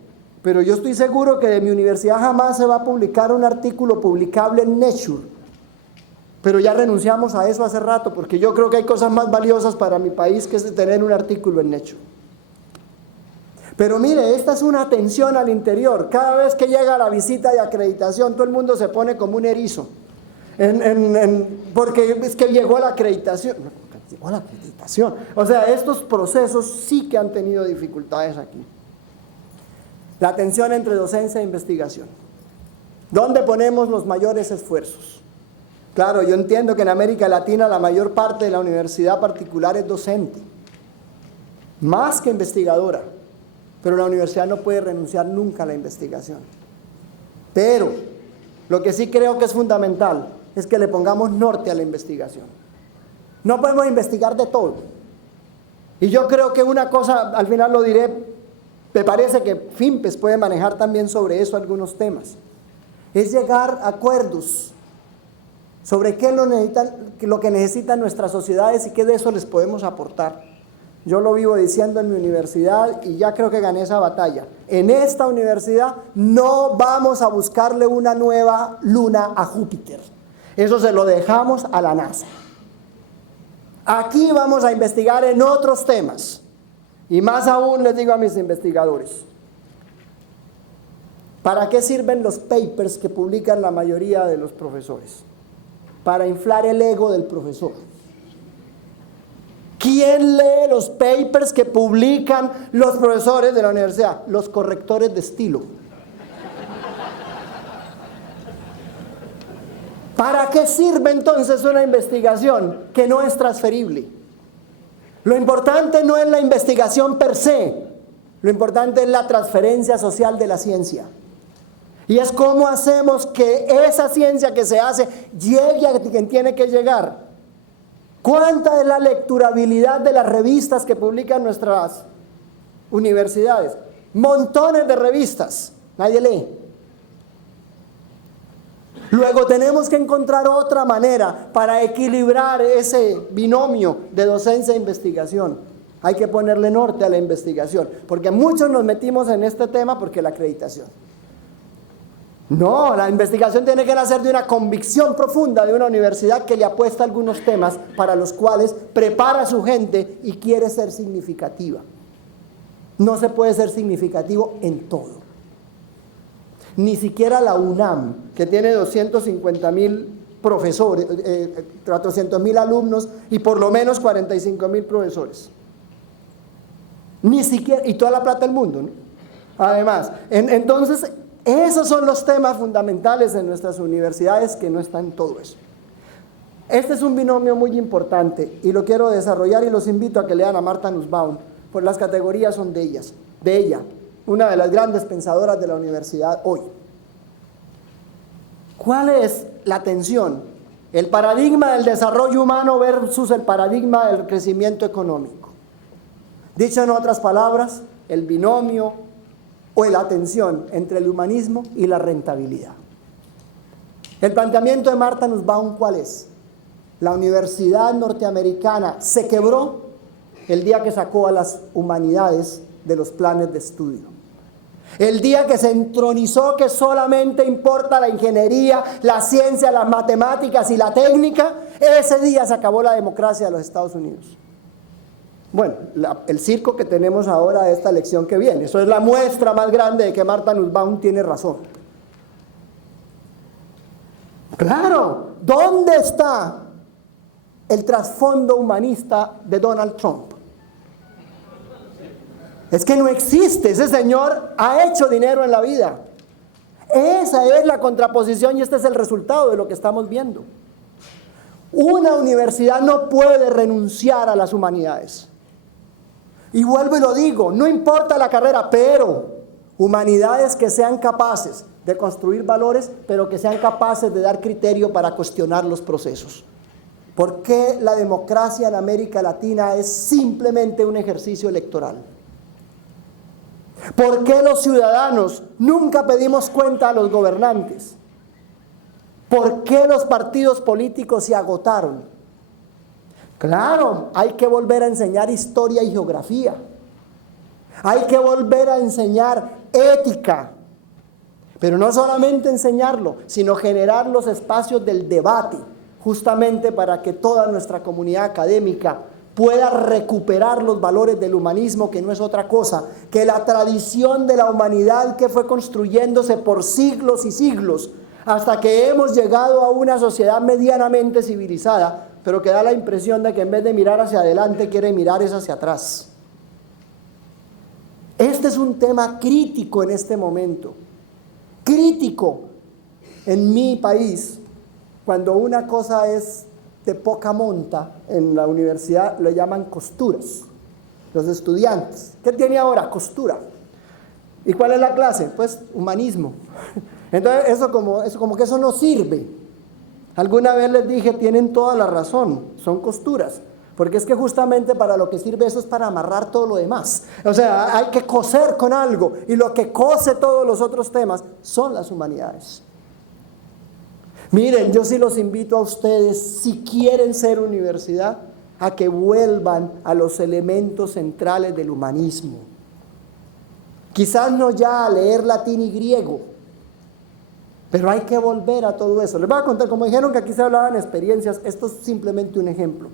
Pero yo estoy seguro que de mi universidad jamás se va a publicar un artículo publicable en Nature. Pero ya renunciamos a eso hace rato, porque yo creo que hay cosas más valiosas para mi país que es tener un artículo en Nature. Pero mire, esta es una tensión al interior. Cada vez que llega la visita de acreditación, todo el mundo se pone como un erizo. Porque es que llegó la acreditación. Llegó la acreditación. O sea, estos procesos sí que han tenido dificultades aquí. La tensión entre docencia e investigación. ¿Dónde ponemos los mayores esfuerzos? Claro, yo entiendo que en América Latina la mayor parte de la universidad particular es docente, más que investigadora. Pero la universidad no puede renunciar nunca a la investigación. Pero lo que sí creo que es fundamental es que le pongamos norte a la investigación. No podemos investigar de todo. Y yo creo que una cosa, al final lo diré, me parece que FIMPES puede manejar también sobre eso algunos temas. Es llegar a acuerdos sobre qué es lo que necesitan nuestras sociedades y qué de eso les podemos aportar. Yo lo vivo diciendo en mi universidad y ya creo que gané esa batalla. En esta universidad no vamos a buscarle una nueva luna a Júpiter. Eso se lo dejamos a la NASA. Aquí vamos a investigar en otros temas. Y más aún les digo a mis investigadores, ¿para qué sirven los papers que publican la mayoría de los profesores? Para inflar el ego del profesor. ¿Quién lee los papers que publican los profesores de la universidad? Los correctores de estilo. ¿Para qué sirve entonces una investigación que no es transferible? Lo importante no es la investigación per se, lo importante es la transferencia social de la ciencia. Y es cómo hacemos que esa ciencia que se hace llegue a quien tiene que llegar. ¿Cuánta es la lecturabilidad de las revistas que publican nuestras universidades? Montones de revistas, nadie lee. Luego tenemos que encontrar otra manera para equilibrar ese binomio de docencia e investigación. Hay que ponerle norte a la investigación, porque muchos nos metimos en este tema porque la acreditación. No, la investigación tiene que nacer de una convicción profunda de una universidad que le apuesta a algunos temas para los cuales prepara a su gente y quiere ser significativa. No se puede ser significativo en todo. Ni siquiera la UNAM, que tiene 250,000 profesores, 400,000 alumnos y por lo menos 45,000 profesores. Ni siquiera, y toda la plata del mundo, ¿no? Además, entonces, esos son los temas fundamentales de nuestras universidades que no están en todo eso. Este es un binomio muy importante y lo quiero desarrollar y los invito a que lean a Martha Nussbaum, pues las categorías son de ella, una de las grandes pensadoras de la universidad hoy. ¿Cuál es la tensión? El paradigma del desarrollo humano versus el paradigma del crecimiento económico. Dicho en otras palabras, el binomio o la tensión entre el humanismo y la rentabilidad. El planteamiento de Martha Nussbaum, ¿cuál es? La universidad norteamericana se quebró el día que sacó a las humanidades de los planes de estudio. El día que se entronizó que solamente importa la ingeniería, la ciencia, las matemáticas y la técnica, ese día se acabó la democracia de los Estados Unidos. Bueno, el circo que tenemos ahora de esta elección que viene, eso es la muestra más grande de que Martha Nussbaum tiene razón. Claro, ¿dónde está el trasfondo humanista de Donald Trump? Es que no existe, ese señor ha hecho dinero en la vida. Esa es la contraposición y este es el resultado de lo que estamos viendo. Una universidad no puede renunciar a las humanidades. Y vuelvo y lo digo, no importa la carrera, pero humanidades que sean capaces de construir valores, pero que sean capaces de dar criterio para cuestionar los procesos. ¿Por qué la democracia en América Latina es simplemente un ejercicio electoral? ¿Por qué los ciudadanos nunca pedimos cuenta a los gobernantes? ¿Por qué los partidos políticos se agotaron? Claro, hay que volver a enseñar historia y geografía. Hay que volver a enseñar ética. Pero no solamente enseñarlo, sino generar los espacios del debate, justamente para que toda nuestra comunidad académica pueda recuperar los valores del humanismo, que no es otra cosa que la tradición de la humanidad que fue construyéndose por siglos y siglos, hasta que hemos llegado a una sociedad medianamente civilizada, pero que da la impresión de que en vez de mirar hacia adelante, quiere mirar hacia atrás. Este es un tema crítico en este momento. Crítico en mi país, cuando una cosa es de poca monta, en la universidad lo llaman costuras. Los estudiantes, ¿qué tiene ahora? Costura. ¿Y cuál es la clase? Pues humanismo. Entonces eso como que eso no sirve. Alguna vez les dije, tienen toda la razón, son costuras. Porque es que justamente para lo que sirve eso es para amarrar todo lo demás. O sea, hay que coser con algo. Y lo que cose todos los otros temas son las humanidades. Miren, yo sí los invito a ustedes, si quieren ser universidad, a que vuelvan a los elementos centrales del humanismo. Quizás no ya a leer latín y griego, pero hay que volver a todo eso. Les voy a contar, como dijeron que aquí se hablaban experiencias, esto es simplemente un ejemplo.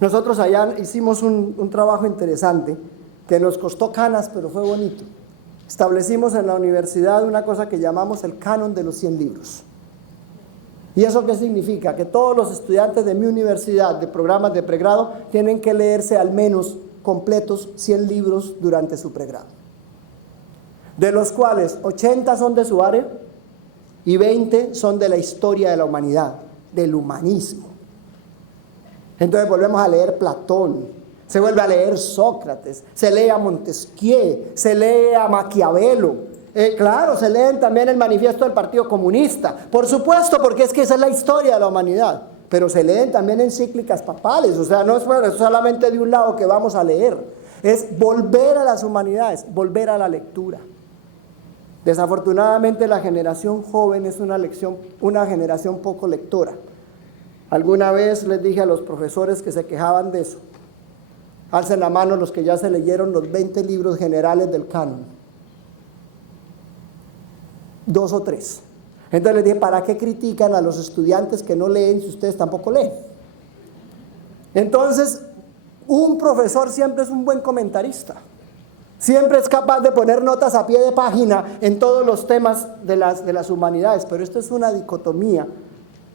Nosotros allá hicimos un trabajo interesante que nos costó canas, pero fue bonito. Establecimos en la universidad una cosa que llamamos el canon de los 100 libros. ¿Y eso qué significa? Que todos los estudiantes de mi universidad, de programas de pregrado, tienen que leerse al menos completos 100 libros durante su pregrado. De los cuales 80 son de su área y 20 son de la historia de la humanidad, del humanismo. Entonces volvemos a leer Platón, se vuelve a leer Sócrates, se lee a Montesquieu, se lee a Maquiavelo. Claro, se leen también el manifiesto del Partido Comunista, por supuesto, porque es que esa es la historia de la humanidad, pero se leen también encíclicas papales, o sea, no es solamente de un lado que vamos a leer, es volver a las humanidades, volver a la lectura. Desafortunadamente la generación joven es una generación poco lectora. Alguna vez les dije a los profesores que se quejaban de eso, alcen la mano los que ya se leyeron los 20 libros generales del canon. 2 o 3. Entonces les dije, ¿para qué critican a los estudiantes que no leen si ustedes tampoco leen? Entonces, un profesor siempre es un buen comentarista. Siempre es capaz de poner notas a pie de página en todos los temas de las humanidades, pero esto es una dicotomía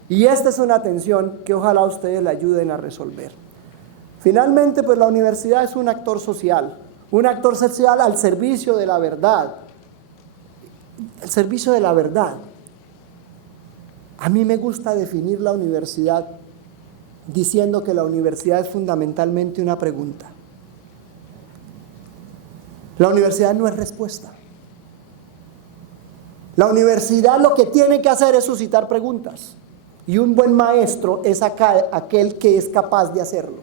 y esta es una tensión que ojalá ustedes le ayuden a resolver. Finalmente, pues la universidad es un actor social al servicio de la verdad. El servicio de la verdad. A mí me gusta definir la universidad diciendo que la universidad es fundamentalmente una pregunta. La universidad no es respuesta. La universidad lo que tiene que hacer es suscitar preguntas. Y un buen maestro es aquel que es capaz de hacerlo.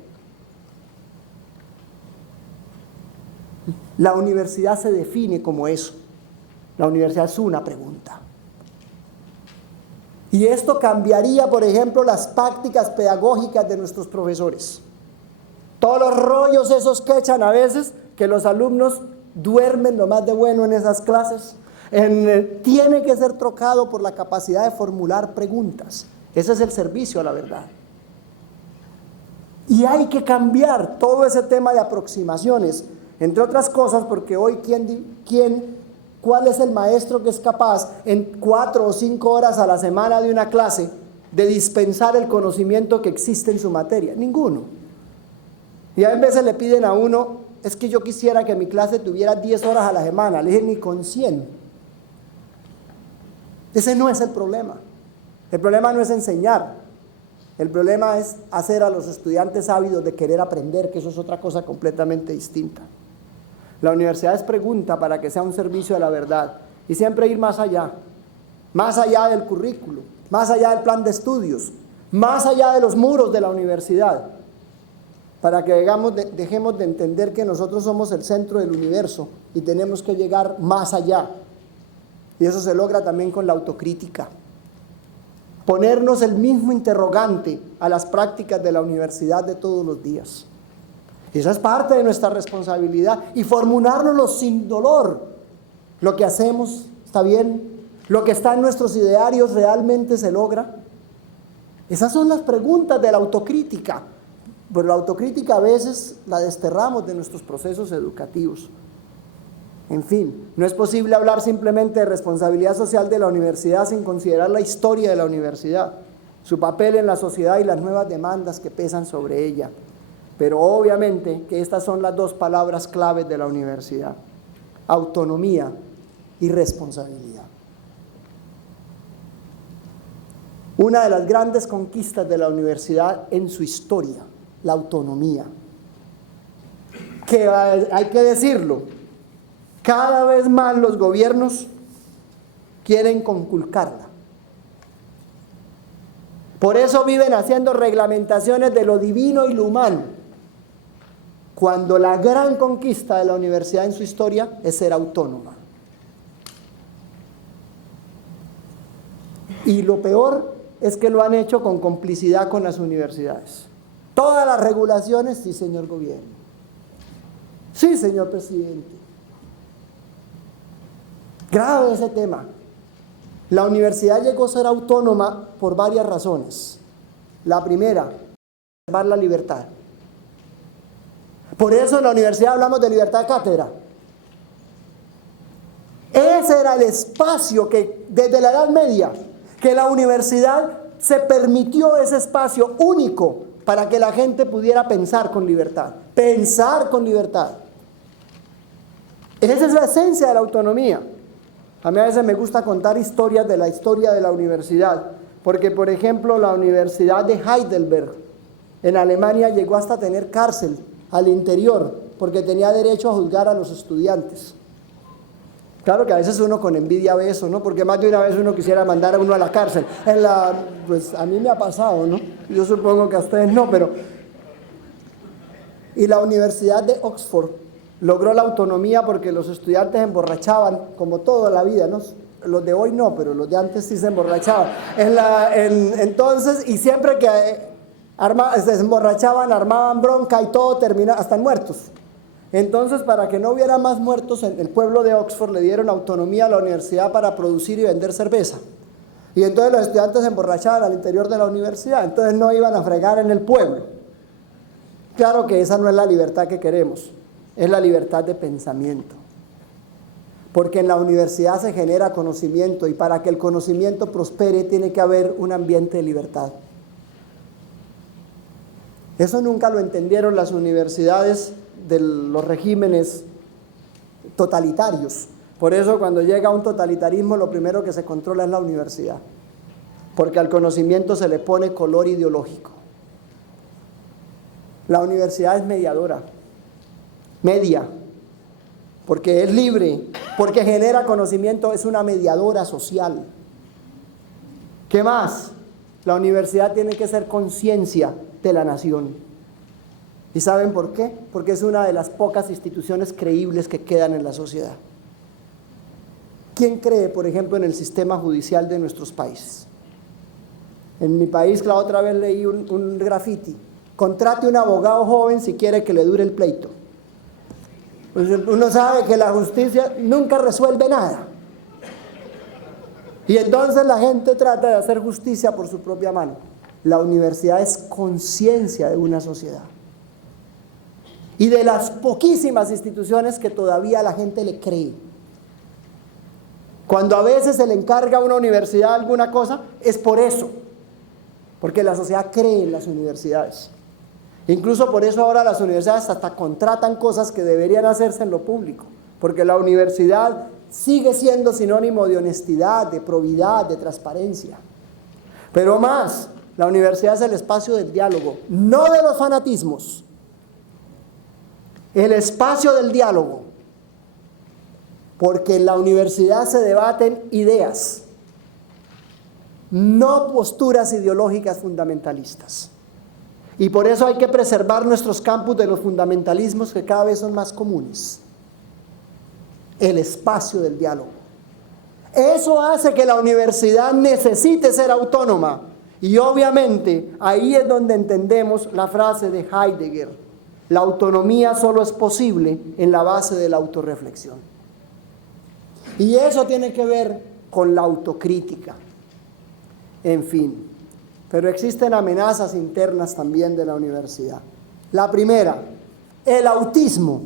La universidad se define como eso. La universidad es una pregunta. Y esto cambiaría, por ejemplo, las prácticas pedagógicas de nuestros profesores. Todos los rollos esos que echan a veces, que los alumnos duermen lo más de bueno en esas clases, tiene que ser trocado por la capacidad de formular preguntas. Ese es el servicio a la verdad. Y hay que cambiar todo ese tema de aproximaciones, entre otras cosas, porque hoy ¿cuál es el maestro que es capaz en 4 o 5 horas a la semana de una clase de dispensar el conocimiento que existe en su materia? Ninguno. Y a veces le piden a uno, es que yo quisiera que mi clase tuviera 10 horas a la semana. Le dije, ni con 100. Ese no es el problema. El problema no es enseñar. El problema es hacer a los estudiantes ávidos de querer aprender, que eso es otra cosa completamente distinta. La universidad es pregunta para que sea un servicio de la verdad y siempre ir más allá del currículo, más allá del plan de estudios, más allá de los muros de la universidad, para que dejemos de entender que nosotros somos el centro del universo y tenemos que llegar más allá. Y eso se logra también con la autocrítica. Ponernos el mismo interrogante a las prácticas de la universidad de todos los días. Esa es parte de nuestra responsabilidad y formulárnoslo sin dolor. Lo que hacemos está bien, lo que está en nuestros idearios realmente se logra. Esas son las preguntas de la autocrítica. Pero la autocrítica a veces la desterramos de nuestros procesos educativos. En fin, no es posible hablar simplemente de responsabilidad social de la universidad sin considerar la historia de la universidad, su papel en la sociedad y las nuevas demandas que pesan sobre ella. Pero obviamente que estas son las 2 palabras claves de la universidad: autonomía y responsabilidad. Una de las grandes conquistas de la universidad en su historia, la autonomía. Que hay que decirlo, cada vez más los gobiernos quieren conculcarla. Por eso viven haciendo reglamentaciones de lo divino y lo humano, cuando la gran conquista de la universidad en su historia es ser autónoma. Y lo peor es que lo han hecho con complicidad con las universidades. Todas las regulaciones, sí, señor gobierno. Sí, señor presidente. Grave ese tema. La universidad llegó a ser autónoma por varias razones. La primera, preservar la libertad. Por eso en la universidad hablamos de libertad de cátedra. Ese era el espacio que desde la Edad Media, que la universidad se permitió ese espacio único para que la gente pudiera pensar con libertad. Pensar con libertad. Esa es la esencia de la autonomía. A mí a veces me gusta contar historias de la historia de la universidad, porque por ejemplo la Universidad de Heidelberg en Alemania llegó hasta tener cárcel al interior, porque tenía derecho a juzgar a los estudiantes. Claro que a veces uno con envidia ve eso, ¿no? Porque más de una vez uno quisiera mandar a uno a la cárcel. Pues a mí me ha pasado, ¿no? Yo supongo que a ustedes no, pero... Y la Universidad de Oxford logró la autonomía porque los estudiantes emborrachaban, como toda la vida, ¿no? Los de hoy no, pero los de antes sí se emborrachaban. Entonces, y siempre que se emborrachaban, armaban bronca y todo terminaba, hasta muertos. Entonces, para que no hubiera más muertos, en el pueblo de Oxford le dieron autonomía a la universidad para producir y vender cerveza. Y entonces los estudiantes se emborrachaban al interior de la universidad, entonces no iban a fregar en el pueblo. Claro que esa no es la libertad que queremos, es la libertad de pensamiento. Porque en la universidad se genera conocimiento y para que el conocimiento prospere tiene que haber un ambiente de libertad. Eso nunca lo entendieron las universidades de los regímenes totalitarios. Por eso cuando llega un totalitarismo lo primero que se controla es la universidad, porque al conocimiento se le pone color ideológico. La universidad es mediadora, media, porque es libre, porque genera conocimiento, es una mediadora social. ¿Qué más? La universidad tiene que ser conciencia de la nación. ¿Y saben por qué? Porque es una de las pocas instituciones creíbles que quedan en la sociedad. ¿Quién cree, por ejemplo, en el sistema judicial de nuestros países? En mi país, la otra vez leí un graffiti: contrate un abogado joven si quiere que le dure el pleito. Pues uno sabe que la justicia nunca resuelve nada. Y entonces la gente trata de hacer justicia por su propia mano. La universidad es conciencia de una sociedad. Y de las poquísimas instituciones que todavía la gente le cree. Cuando a veces se le encarga a una universidad alguna cosa, es por eso. Porque la sociedad cree en las universidades. Incluso por eso ahora las universidades hasta contratan cosas que deberían hacerse en lo público. Porque la universidad sigue siendo sinónimo de honestidad, de probidad, de transparencia. Pero más, la universidad es el espacio del diálogo, no de los fanatismos. El espacio del diálogo, porque en la universidad se debaten ideas, no posturas ideológicas fundamentalistas. Y por eso hay que preservar nuestros campus de los fundamentalismos que cada vez son más comunes. El espacio del diálogo. Eso hace que la universidad necesite ser autónoma. Y obviamente ahí es donde entendemos la frase de Heidegger: la autonomía solo es posible en la base de la autorreflexión. Y eso tiene que ver con la autocrítica. En fin, pero existen amenazas internas también de la universidad. La primera, el autismo.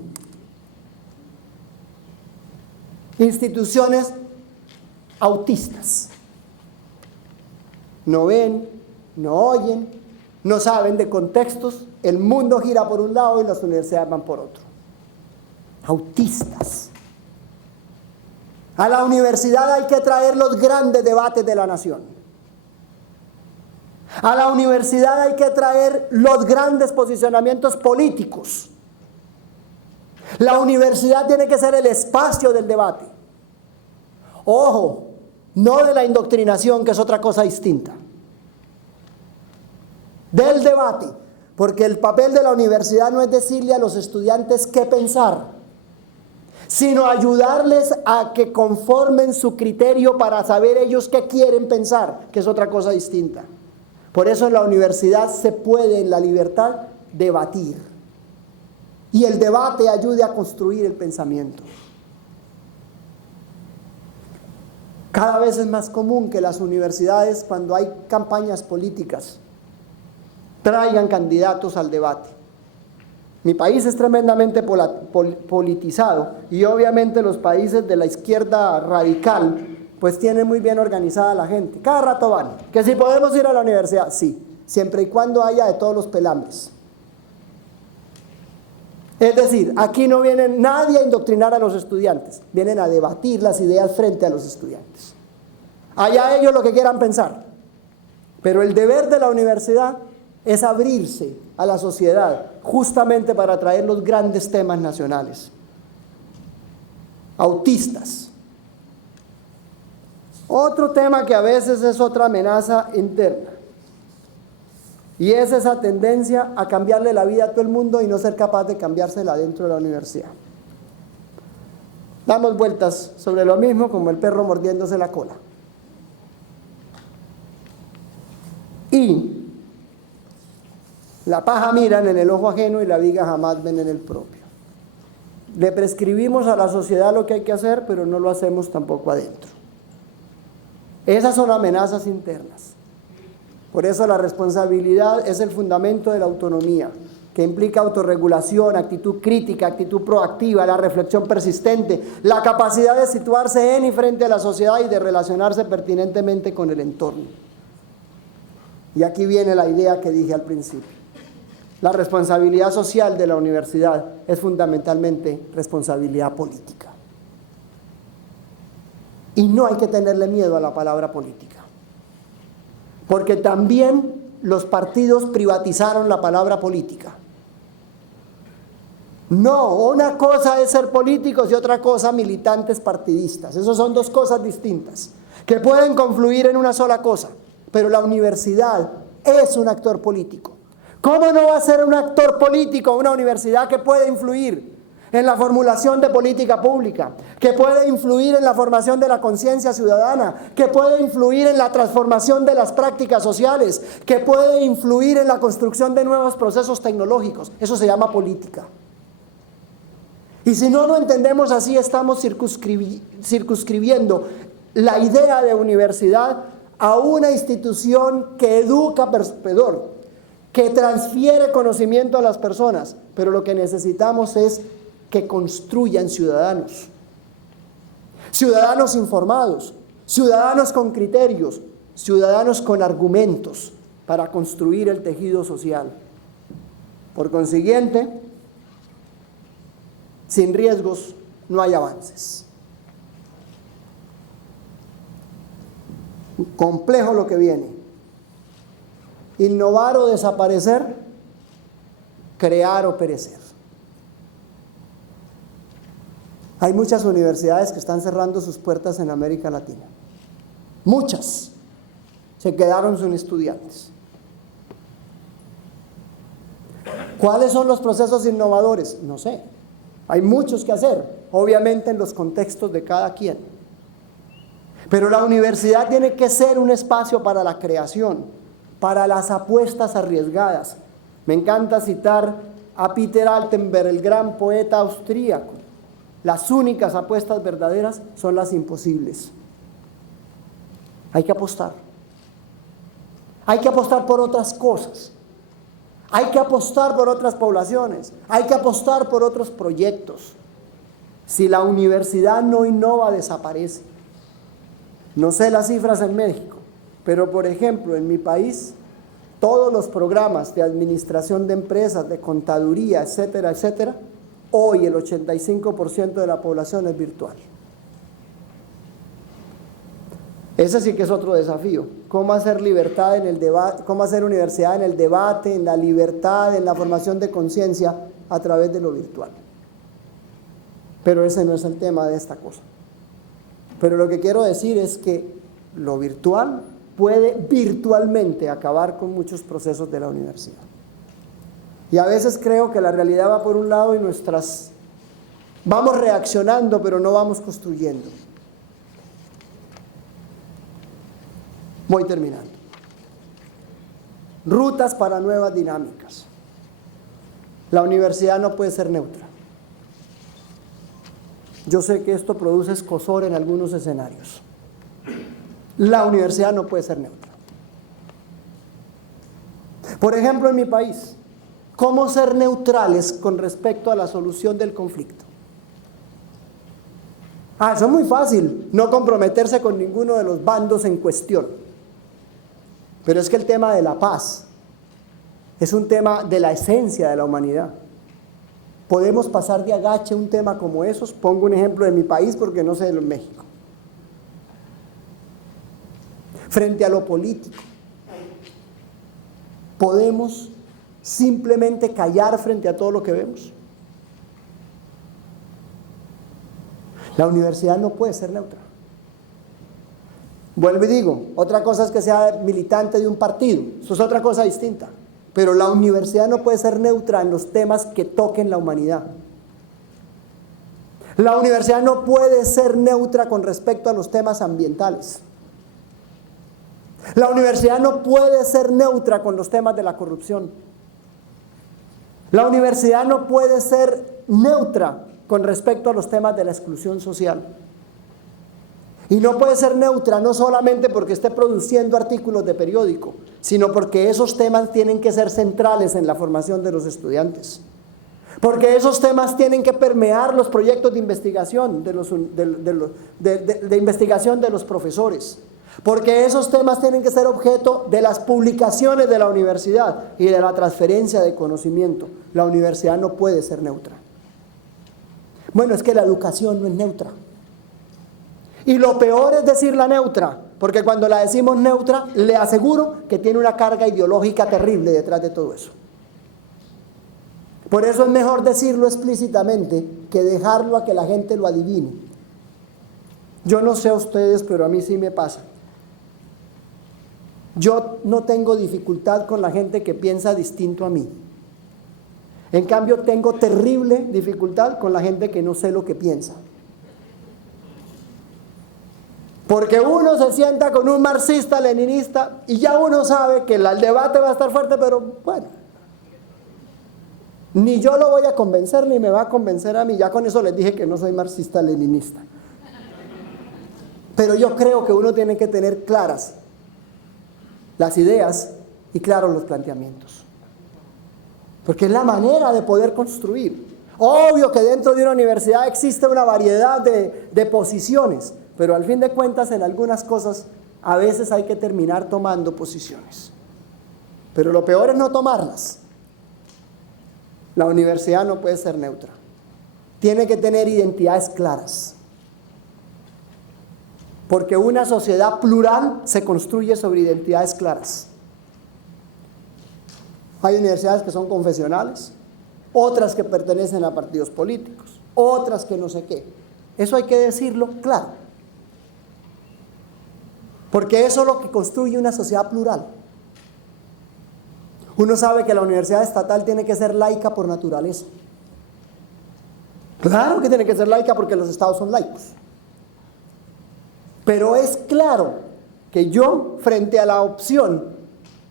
Instituciones autistas. No ven, no oyen, no saben de contextos, el mundo gira por un lado y las universidades van por otro. Autistas. A la universidad hay que traer los grandes debates de la nación. A la universidad hay que traer los grandes posicionamientos políticos. La universidad tiene que ser el espacio del debate. Ojo, no de la indoctrinación, que es otra cosa distinta. Del debate, porque el papel de la universidad no es decirle a los estudiantes qué pensar, sino ayudarles a que conformen su criterio para saber ellos qué quieren pensar, que es otra cosa distinta. Por eso en la universidad se puede, en la libertad, debatir. Y el debate ayude a construir el pensamiento. Cada vez es más común que las universidades, cuando hay campañas políticas, traigan candidatos al debate. Mi país es tremendamente politizado y obviamente los países de la izquierda radical pues tienen muy bien organizada la gente. Cada rato van. Que si podemos ir a la universidad, sí, siempre y cuando haya de todos los pelambres. Es decir, aquí no viene nadie a indoctrinar a los estudiantes, vienen a debatir las ideas frente a los estudiantes. Allá ellos lo que quieran pensar. Pero el deber de la universidad es abrirse a la sociedad, justamente para traer los grandes temas nacionales. Autistas. Otro tema que a veces es otra amenaza interna. Y es esa tendencia a cambiarle la vida a todo el mundo y no ser capaz de cambiársela dentro de la universidad. Damos vueltas sobre lo mismo como el perro mordiéndose la cola. Y la paja miran en el ojo ajeno y la viga jamás ven en el propio. Le prescribimos a la sociedad lo que hay que hacer, pero no lo hacemos tampoco adentro. Esas son amenazas internas. Por eso la responsabilidad es el fundamento de la autonomía, que implica autorregulación, actitud crítica, actitud proactiva, la reflexión persistente, la capacidad de situarse en y frente a la sociedad y de relacionarse pertinentemente con el entorno. Y aquí viene la idea que dije al principio. La responsabilidad social de la universidad es fundamentalmente responsabilidad política. Y no hay que tenerle miedo a la palabra política. Porque también los partidos privatizaron la palabra política. No, una cosa es ser políticos y otra cosa militantes partidistas. Esas son dos cosas distintas, que pueden confluir en una sola cosa. Pero la universidad es un actor político. ¿Cómo no va a ser un actor político una universidad que puede influir en la formulación de política pública, que puede influir en la formación de la conciencia ciudadana, que puede influir en la transformación de las prácticas sociales, que puede influir en la construcción de nuevos procesos tecnológicos? Eso se llama política. Y si no lo entendemos así, estamos circunscribiendo la idea de universidad a una institución que educa que transfiere conocimiento a las personas, pero lo que necesitamos es que construyan ciudadanos, ciudadanos informados, ciudadanos con criterios, ciudadanos con argumentos para construir el tejido social. Por consiguiente, sin riesgos no hay avances. Complejo lo que viene. Innovar o desaparecer, crear o perecer. Hay muchas universidades que están cerrando sus puertas en América Latina. Muchas. Se quedaron sin estudiantes. ¿Cuáles son los procesos innovadores? No sé. Hay muchos que hacer, obviamente en los contextos de cada quien. Pero la universidad tiene que ser un espacio para la creación, para las apuestas arriesgadas. Me encanta citar a Peter Altenberg, el gran poeta austríaco. Las únicas apuestas verdaderas son las imposibles. Hay que apostar. Hay que apostar por otras cosas. Hay que apostar por otras poblaciones. Hay que apostar por otros proyectos. Si la universidad no innova, desaparece. No sé las cifras en México, pero por ejemplo, en mi país, todos los programas de administración de empresas, de contaduría, etcétera, etcétera, hoy el 85% de la población es virtual. Ese sí que es otro desafío. ¿Cómo hacer libertad en el debate? ¿Cómo hacer universidad en el debate, en la libertad, en la formación de conciencia a través de lo virtual? Pero ese no es el tema de esta cosa. Pero lo que quiero decir es que lo virtual puede virtualmente acabar con muchos procesos de la universidad. Y a veces creo que la realidad va por un lado y vamos reaccionando, pero no vamos construyendo. Voy terminando. Rutas para nuevas dinámicas. La universidad no puede ser neutra. Yo sé que esto produce escozor en algunos escenarios. La universidad no puede ser neutra. Por ejemplo, en mi país, ¿cómo ser neutrales con respecto a la solución del conflicto? Eso es muy fácil, no comprometerse con ninguno de los bandos en cuestión. Pero es que el tema de la paz es un tema de la esencia de la humanidad. podemos pasar de agache un tema como esos. Pongo un ejemplo de mi país porque no sé de lo de México. Frente a lo político, ¿podemos simplemente callar frente a todo lo que vemos? La universidad no puede ser neutra. Vuelvo y digo, otra cosa es que sea militante de un partido, eso es otra cosa distinta. Pero la universidad no puede ser neutra en los temas que toquen la humanidad. La universidad no puede ser neutra con respecto a los temas ambientales. La universidad no puede ser neutra con los temas de la corrupción. La universidad no puede ser neutra con respecto a los temas de la exclusión social. Y no puede ser neutra no solamente porque esté produciendo artículos de periódico, sino porque esos temas tienen que ser centrales en la formación de los estudiantes. Porque esos temas tienen que permear los proyectos de investigación de investigación de los profesores. Porque esos temas tienen que ser objeto de las publicaciones de la universidad y de la transferencia de conocimiento. La universidad no puede ser neutra. Bueno, es que la educación no es neutra. Y lo peor es decirla neutra, porque cuando la decimos neutra, le aseguro que tiene una carga ideológica terrible detrás de todo eso. Por eso es mejor decirlo explícitamente que dejarlo a que la gente lo adivine. Yo no sé a ustedes, pero a mí sí me pasa. Yo no tengo dificultad con la gente que piensa distinto a mí. En cambio, tengo terrible dificultad con la gente que no sé lo que piensa. Porque uno se sienta con un marxista-leninista y ya uno sabe que el debate va a estar fuerte, pero bueno, ni yo lo voy a convencer, ni me va a convencer a mí. Ya con eso les dije que no soy marxista-leninista. Pero yo creo que uno tiene que tener claras las ideas y claros los planteamientos. Porque es la manera de poder construir. Obvio que dentro de una universidad existe una variedad de posiciones, pero al fin de cuentas en algunas cosas a veces hay que terminar tomando posiciones. Pero lo peor es no tomarlas. La universidad no puede ser neutra. Tiene que tener identidades claras. Porque una sociedad plural se construye sobre identidades claras. Hay universidades que son confesionales, otras que pertenecen a partidos políticos, otras que no sé qué. Eso hay que decirlo claro. Porque eso es lo que construye una sociedad plural. Uno sabe que la universidad estatal tiene que ser laica por naturaleza. Claro que tiene que ser laica porque los estados son laicos. Pero es claro que yo, frente a la opción,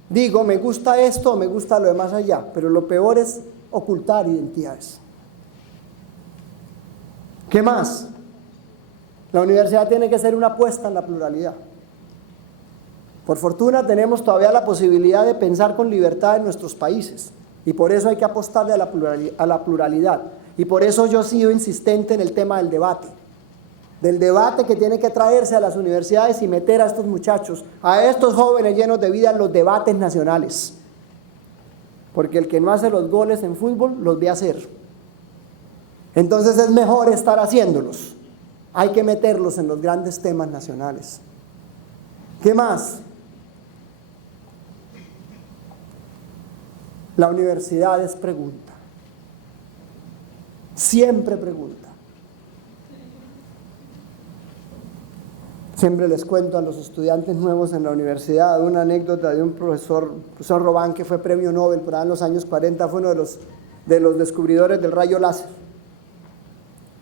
digo, me gusta esto, me gusta lo de más allá, pero lo peor es ocultar identidades. ¿Qué más? La universidad tiene que ser una apuesta en la pluralidad. Por fortuna tenemos todavía la posibilidad de pensar con libertad en nuestros países, y por eso hay que apostarle a la pluralidad. Y por eso yo he sido insistente en el tema del debate que tiene que traerse a las universidades y meter a estos muchachos, a estos jóvenes llenos de vida en los debates nacionales. Porque el que no hace los goles en fútbol, los ve hacer. Entonces es mejor estar haciéndolos. Hay que meterlos en los grandes temas nacionales. ¿Qué más? La universidad es pregunta. Siempre pregunta. Siempre les cuento a los estudiantes nuevos en la universidad una anécdota de un profesor Robán, que fue premio Nobel por allá en los años 40, fue uno de los descubridores del rayo láser.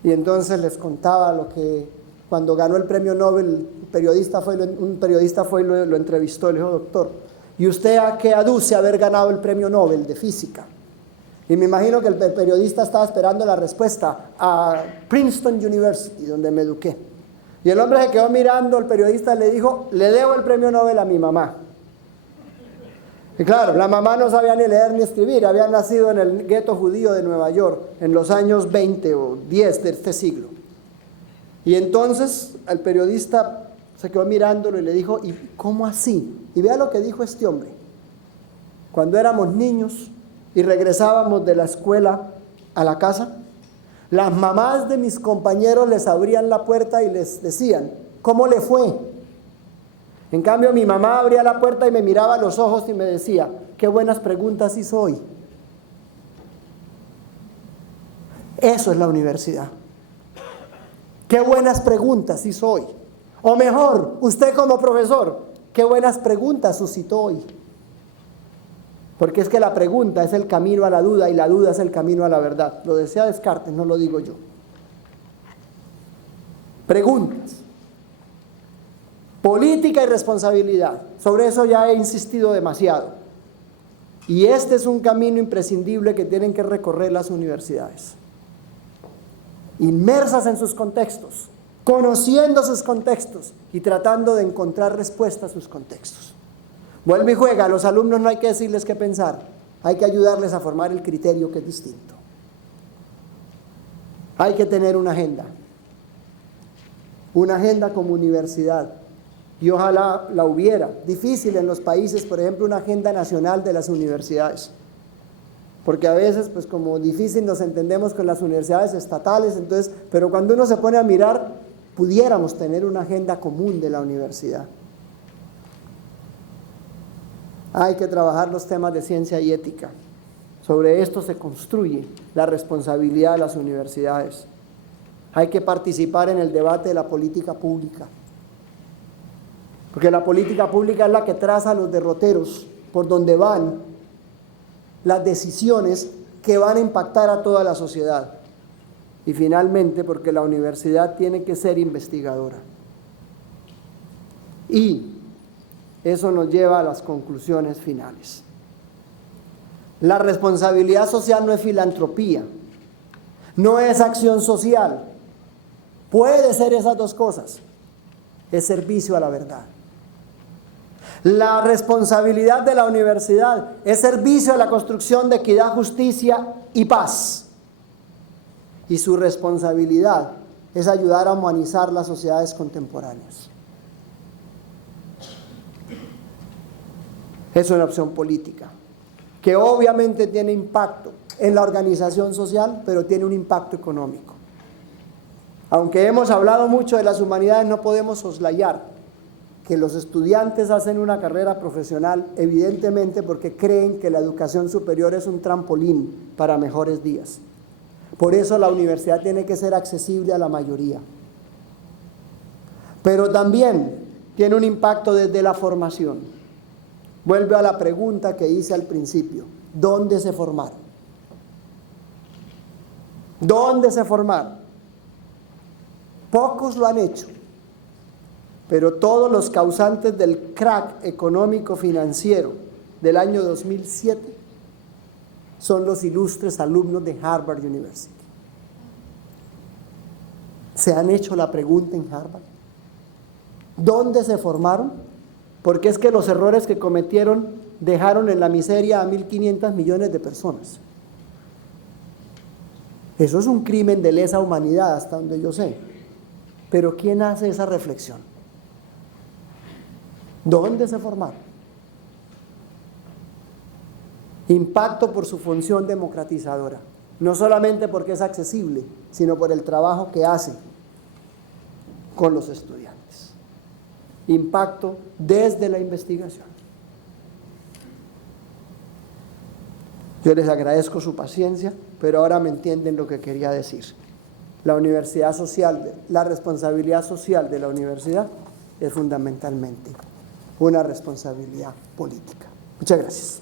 Y entonces les contaba lo que cuando ganó el premio Nobel, un periodista fue y lo entrevistó, le dijo, doctor, ¿y usted a qué aduce haber ganado el premio Nobel de física? Y me imagino que el periodista estaba esperando la respuesta: a Princeton University, donde me eduqué. Y el hombre se quedó mirando, el periodista le dijo, le debo el premio Nobel a mi mamá. Y claro, la mamá no sabía ni leer ni escribir, había nacido en el gueto judío de Nueva York en los años 20 o 10 de este siglo. Y entonces el periodista se quedó mirándolo y le dijo, ¿y cómo así? Y vea lo que dijo este hombre. Cuando éramos niños y regresábamos de la escuela a la casa, las mamás de mis compañeros les abrían la puerta y les decían, ¿cómo le fue? En cambio, mi mamá abría la puerta y me miraba a los ojos y me decía, qué buenas preguntas hizo hoy. Eso es la universidad. Qué buenas preguntas hizo hoy. O mejor, usted como profesor, qué buenas preguntas suscitó hoy. Porque es que la pregunta es el camino a la duda y la duda es el camino a la verdad. Lo decía Descartes, no lo digo yo. Preguntas. Política y responsabilidad. Sobre eso ya he insistido demasiado. Y este es un camino imprescindible que tienen que recorrer las universidades. Inmersas en sus contextos, conociendo sus contextos y tratando de encontrar respuestas a sus contextos. Vuelve y juega, a los alumnos no hay que decirles qué pensar, hay que ayudarles a formar el criterio que es distinto. Hay que tener una agenda como universidad, y ojalá la hubiera. Difícil en los países, por ejemplo, una agenda nacional de las universidades, porque a veces, pues como difícil nos entendemos con las universidades estatales, entonces, pero cuando uno se pone a mirar, pudiéramos tener una agenda común de la universidad. Hay que trabajar los temas de ciencia y ética. Sobre esto se construye la responsabilidad de las universidades. Hay que participar en el debate de la política pública, porque la política pública es la que traza los derroteros por donde van las decisiones que van a impactar a toda la sociedad. Y finalmente, porque la universidad tiene que ser investigadora. Y eso nos lleva a las conclusiones finales. La responsabilidad social no es filantropía, no es acción social. Puede ser esas dos cosas. Es servicio a la verdad. La responsabilidad de la universidad es servicio a la construcción de equidad, justicia y paz. Y su responsabilidad es ayudar a humanizar las sociedades contemporáneas. Es una opción política que obviamente tiene impacto en la organización social, pero tiene un impacto económico. Aunque hemos hablado mucho de las humanidades, no podemos soslayar que los estudiantes hacen una carrera profesional evidentemente porque creen que la educación superior es un trampolín para mejores días. Por eso la universidad tiene que ser accesible a la mayoría. Pero también tiene un impacto desde la formación. Vuelve a la pregunta que hice al principio. ¿Dónde se formaron? ¿Dónde se formaron? Pocos lo han hecho, pero todos los causantes del crack económico financiero del año 2007 son los ilustres alumnos de Harvard University. ¿Se han hecho la pregunta en Harvard? ¿Dónde se formaron? Porque es que los errores que cometieron dejaron en la miseria a 1.500 millones de personas. Eso es un crimen de lesa humanidad, hasta donde yo sé. Pero ¿quién hace esa reflexión? ¿Dónde se formaron? Impacto por su función democratizadora, no solamente porque es accesible, sino por el trabajo que hace con los estudiantes. Impacto desde la investigación. Yo les agradezco su paciencia, pero ahora me entienden lo que quería decir. La universidad social, la responsabilidad social de la universidad es fundamentalmente una responsabilidad política. Muchas gracias.